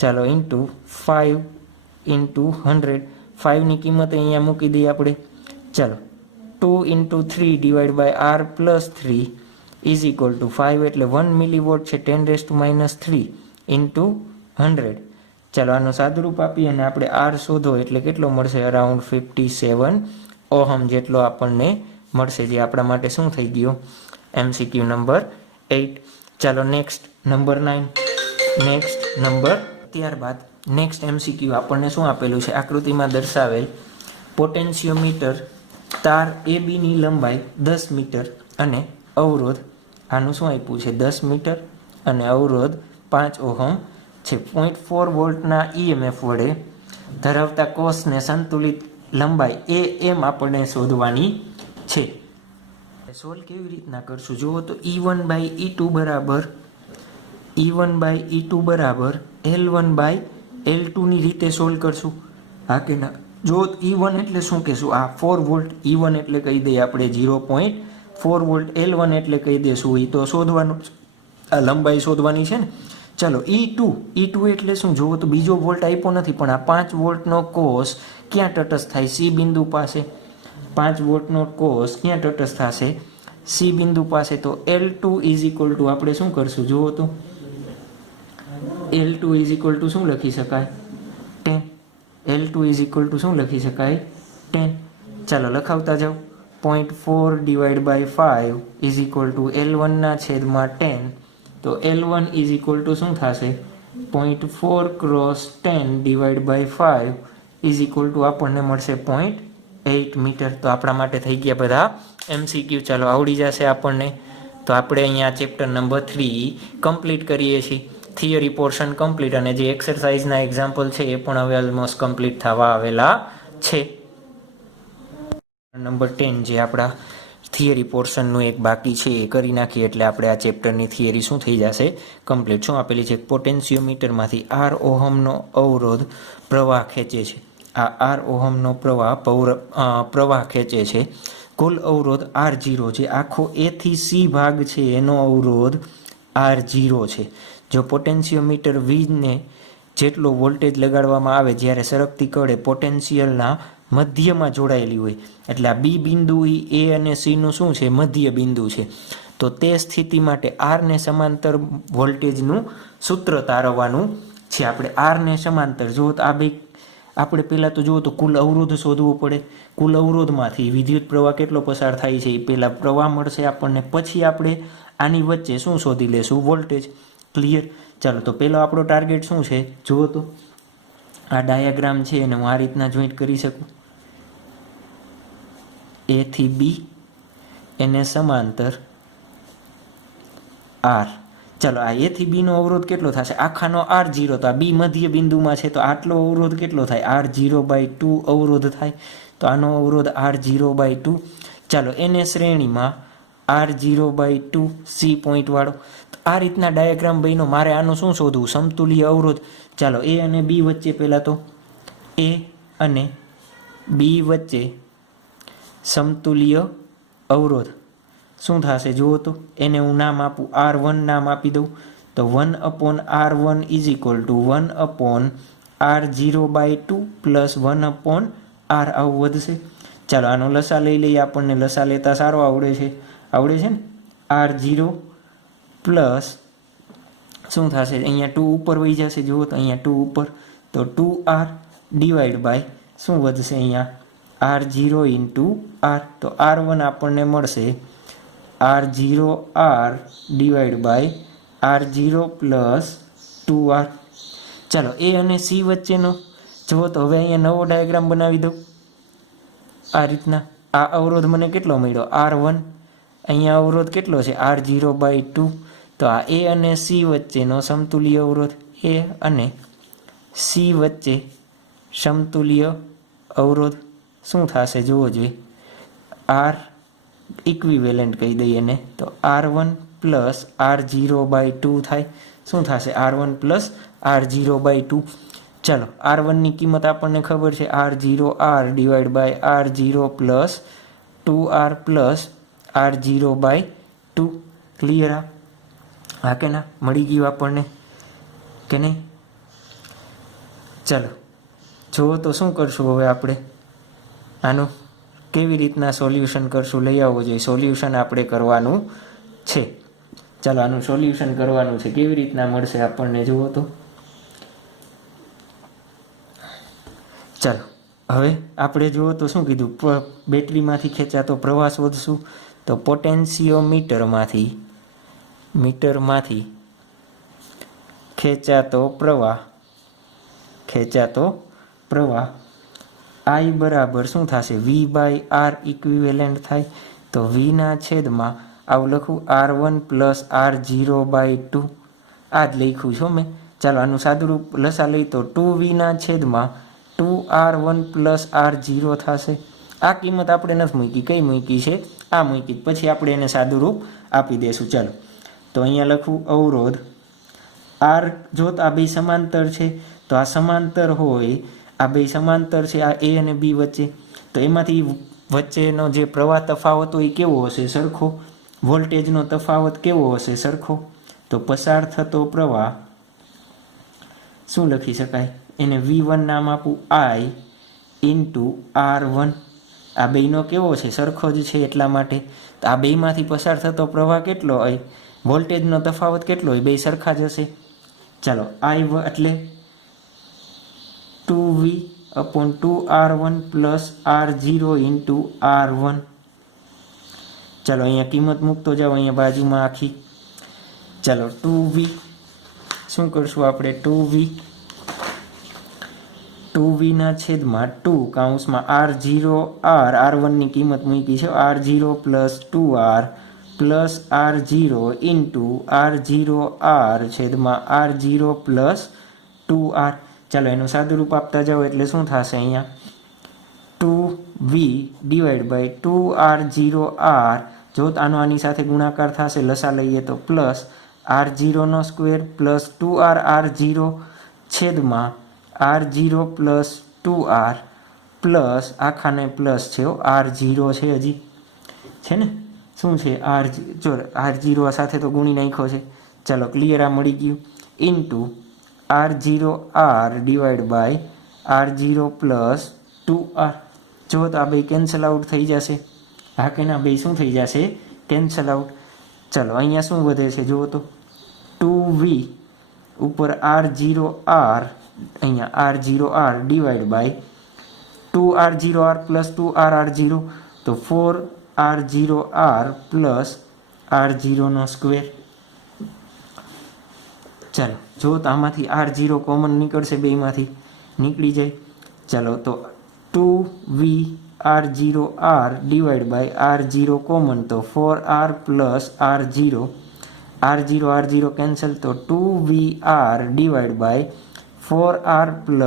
ચાલો ઇન્ટુ 5 ઇન્ટુ 100. 5ની કિંમત અહીંયા મૂકી દઈએ આપણે. ચાલો 2 into 3 divide by R plus 3 is equal to 5 એટલે 1 મિલીવોટ છે 10⁻³ ઇન્ટુ 100. ચાલો આનું સાદુરૂપ આપી અને આપણે આર શોધો એટલે કેટલો મળશે? અરાઉન્ડ 57 ઓહમ જેટલો આપણને મળશે, જે આપણા માટે શું થઈ ગયો? MCQ number 8. ચાલો નેક્સ્ટ નંબર 9. નેક્સ્ટ નંબર ત્યારબાદ નેક્સ્ટ MCQ આપણને શું આપેલું છે? આકૃતિમાં દર્શાવેલ પોટેન્શિયોમીટર તાર ABની લંબાઈ 10 મીટર અને અવરોધ આનું શું આપ્યું છે? 10 મીટર અને અવરોધ 5 ઓહમ છે. 0.4 વોલ્ટના EMF વડે ધરાવતા કોષને સંતુલિત લંબાઈ AM આપણને શોધવાની છે. સોલ્વ કેવી રીતના કરશું જુઓ તો E1/E2 બરાબર L1/L2 ની રીતે સોલ્વ કરશું. હા કે ના? જો E1 એટલે શું કહેશું? આ 4 વોલ્ટ E1 એટલે કહી દઈએ આપણે 0.4 વોલ્ટ. L1 એટલે કહી દઈશું એ તો શોધવાનું, આ લંબાઈ શોધવાની છે ને. ચલો E2 એટલે શું જુઓ તો બીજો વોલ્ટ આપ્યો નથી, પણ આ 5 વોલ્ટનો કોષ ક્યાં તટસ્થ થાય? C બિંદુ પાસે. 5 વોલ્ટનો કોષ ક્યાં તટસ્થ થશે? C બિંદુ પાસે. તો L2 ઇઝ ઇક્વલ ટુ આપણે શું કરશું જુઓ તો L2 ઇઝ ઇક્વલ ટુ શું લખી શકાય? 10. L2 ઇઝ ઇક્વલ ટુ શું લખી શકાય? 10. ચાલો લખાવતા જાઓ. 0.4 divide by 5 is equal to L1 ના છેદમાં 10. તો L1 ઇઝ ઇક્વલ ટુ શું થશે? 0.4 cross 10 divide by 5 is equal to આપણને મળશે 0.8 મીટર. તો આપણા માટે થઈ ગયા બધા MCQ. ચાલો આવડી જશે આપણને. તો આપણે અહીંયા ચેપ્ટર નંબર 3 કમ્પ્લીટ કરીએ છીએ. થિયરી પોર્શન કમ્પ્લીટ અને જે એક્સરસાઇઝના એક્ઝામ્પલ છે એ પણ હવે ઓલમોસ્ટ કમ્પ્લીટ થવા આવેલા છે. નંબર 10 જે આપણા થિયરી પોર્શનનું એક બાકી છે એ કરી નાખીએ એટલે આપણે આ ચેપ્ટરની થિયરી શું થઈ જશે? કમ્પ્લીટ. શું આપેલી છે? પોટેન્શિયોમીટરમાંથી R ઓહમનો અવરોધ પ્રવાહ ખેંચે છે. આ R ઓહમનો પ્રવાહ ખેંચે છે. કુલ અવરોધ R0 છે. આખો A થી C ભાગ છે એનો અવરોધ R0 છે. જો પોટેન્શિયોમીટર વીજને જેટલો વોલ્ટેજ લગાડવામાં આવે જ્યારે સરકતી કડે પોટેન્શિયલના મધ્યમાં જોડાયેલી હોય, એટલે આ B બિંદુ A અને C નું શું છે? મધ્ય બિંદુ છે. તો તે સ્થિતિ માટે R ને સમાંતર વોલ્ટેજનું સૂત્ર તારવવાનું છે. આપણે R ને સમાંતર જુઓ તો આ બે આપણે પહેલાં તો જુઓ તો કુલ અવરોધ શોધવો પડે. કુલ અવરોધમાંથી વિદ્યુત પ્રવાહ કેટલો પસાર થાય છે એ પહેલાં પ્રવાહ મળશે આપણને, પછી આપણે આની વચ્ચે શું શોધી લેશું? વોલ્ટેજ. ક્લિયર? ચાલો તો પહેલો આપણો ટાર્ગેટ શું છે જુઓ તો આ ડાયાગ્રામ છે એને હું આ રીતના જોઈન્ટ કરી શકું. A થી B એને સમાંતર R. ચાલો આ A થી B નો અવરોધ કેટલો થશે? આખાનો R0. તો આ B મધ્ય બિંદુમાં છે તો આટલો અવરોધ કેટલો થાય? R0/2 અવરોધ થાય. તો આનો અવરોધ R0/2. ચાલો એને શ્રેણીમાં R0/2 C પોઈન્ટ વાળો. આ રીતના ડાયાગ્રામ બન્યો. મારે આનું શું શોધવું? સમતુલ્ય અવરોધ. ચાલો A અને B વચ્ચે પહેલાં તો A અને B વચ્ચે સમતુલ્ય અવરોધ શું થશે જુઓ તો એને હું નામ આપું R1 નામ આપી દઉં. તો 1/R1 is equal two 1/R0/2 plus 1/R આવું વધશે. ચાલો આનો લસા લઈ લઈએ. આપણને લસા લેતા સારો આવડે છે ને. R0 પ્લસ શું થશે? અહીંયા 2 ઉપર વહી જશે જુઓ તો અહીંયા 2 ઉપર. તો 2R ડિવાઈડ બાય શું વધશે? અહીંયા R0 ઇન્ટુ R. તો R1 આપણને મળશે R0R divide by R0 plus 2R. ચાલો A અને C વચ્ચેનો જુઓ તો હવે અહીંયા નવો ડાયાગ્રામ બનાવી દઉં આ રીતના. આ અવરોધ મને કેટલો મળ્યો? R1. અહીંયા અવરોધ કેટલો છે? R0/2. તો આ A અને C વચ્ચેનો સમતુલ્ય અવરોધ. A અને C વચ્ચે સમતુલ્ય અવરોધ શું થશે જુઓ જોઈએ. R ઇક્વિવેલન્ટ કહી દઈએ ને. તો R1 પ્લસ R0/2 થાય. શું થશે? R1 plus R0/2. ચાલો R1ની કિંમત આપણને ખબર છે R0R divide by R0 plus 2R plus R0/2. Clear? હા કે ના? મળી ગયું આપણને કે નહીં? ચાલો જુઓ તો શું કરશું હવે આપણે આનું કેવી રીતના સોલ્યુશન કરશું? લઈ આવવો જોઈએ. સોલ્યુશન આપણે કરવાનું છે। ચાલો આનું સોલ્યુશન કરવાનું છે, કેવી રીતના મળશે આપણને જુઓ તો। ચાલો હવે આપણે જુઓ તો શું કીધું, બેટરીમાંથી ખેંચાતો પ્રવાહ શોધશું। તો પોટેન્શિયોમીટરમાંથી ખેંચાતો પ્રવાહ I બરાબર શું થશે, V/R ઇક્વિવેલન્ટ થાય। તો Vના છેદમાં આવું લખું R1 + R0/2, આ જ લખ્યું છો મેં। ચાલો આનું સાદુરૂપ લસા લઈ તો 2Vના છેદમાં 2R1 + R0 થશે। આ કિંમત આપણે નથી મૂકી, કઈ મૂકી છે, આ મૂકી, પછી આપણે એને સાદુરૂપ આપી દઈશું। ચાલો તો અહીંયા લખું અવરોધ R, જો આ બે સમાંતર છે તો આ સમાંતર હોય, આ બે સમાંતર છે, આ A અને B વચ્ચે, તો એમાંથી વચ્ચેનો જે પ્રવાહ તફાવત હોય એ કેવો હશે, સરખો। વોલ્ટેજનો તફાવત કેવો હશે, સરખો। તો પસાર થતો પ્રવાહ શું લખી શકાય, એને V1 નામ આપું, I × R1। આ બેનો કેવો છે, સરખો જ છે, એટલા માટે તો આ બેમાંથી પસાર થતો પ્રવાહ કેટલો હોય, વોલ્ટેજનો તફાવત કેટલો હોય, બે સરખા જ હશે। ચાલો I એટલે 2V/2R1 + R0 × R1। ચાલો અહીંયા કિંમત મૂકતો જાઓ, અહીંયા બાજુમાં આખી। ચાલો 2V શું કરશું આપણે, 2Vના છેદમાં 2 કૌંસમાં R0R, R1ની કિંમત મૂકી છે, R0 + 2R + R0 × R0R છેદમાં R0 + 2R। ચાલો એનું સાદુરૂપ આપતા જાઓ એટલે શું થશે, અહીંયા 2V/2R0R, જો આનો આની સાથે ગુણાકાર થશે, લસા લઈએ તો +R0² + 2R/R0 છેદમાં R0 + 2R પ્લસ આખાને પ્લસ છે, R0 છે, હજી છે ને, શું છે R0 સાથે તો ગુણી નાખ્યો છે। ચાલો ક્લિયર, આ મળી ગયું, × R0R / R0 + 2R। જો તો આ બે કેન્સલ આઉટ થઈ જશે, હા કે ના, બે શું થઈ જશે, કેન્સલ આઉટ। ચાલો અહીંયા શું વધે છે જુઓ તો, 2V ઉપર R0R, અહીંયા R0R / 2R0R + 2R/R0, તો 4R0R + R0²। ચાલો જો તો આમાંથી R0 કોમન નીકળશે, બેમાંથી નીકળી જાય। ચાલો તો 2VR0R / R0 કોમન, તો 4R + R0, R0 કેન્સલ, તો 2VR / 4R +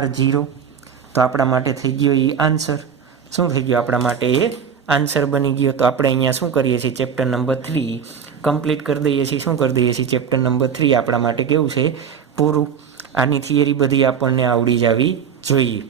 R0। તો આપણા માટે થઈ ગયો એ આન્સર, શું થઈ ગયો, આપણા માટે એ આન્સર બની ગયો। તો આપણે અહીંયા શું કરીએ છીએ, ચેપ્ટર નંબર 3 કમ્પ્લીટ કરી દઈએ છીએ। શું કરી દઈએ છીએ, ચેપ્ટર નંબર 3 આપણા માટે કેવું છે, પૂરું। આની થિયરી બધી આપણને આવડી જવી જોઈએ।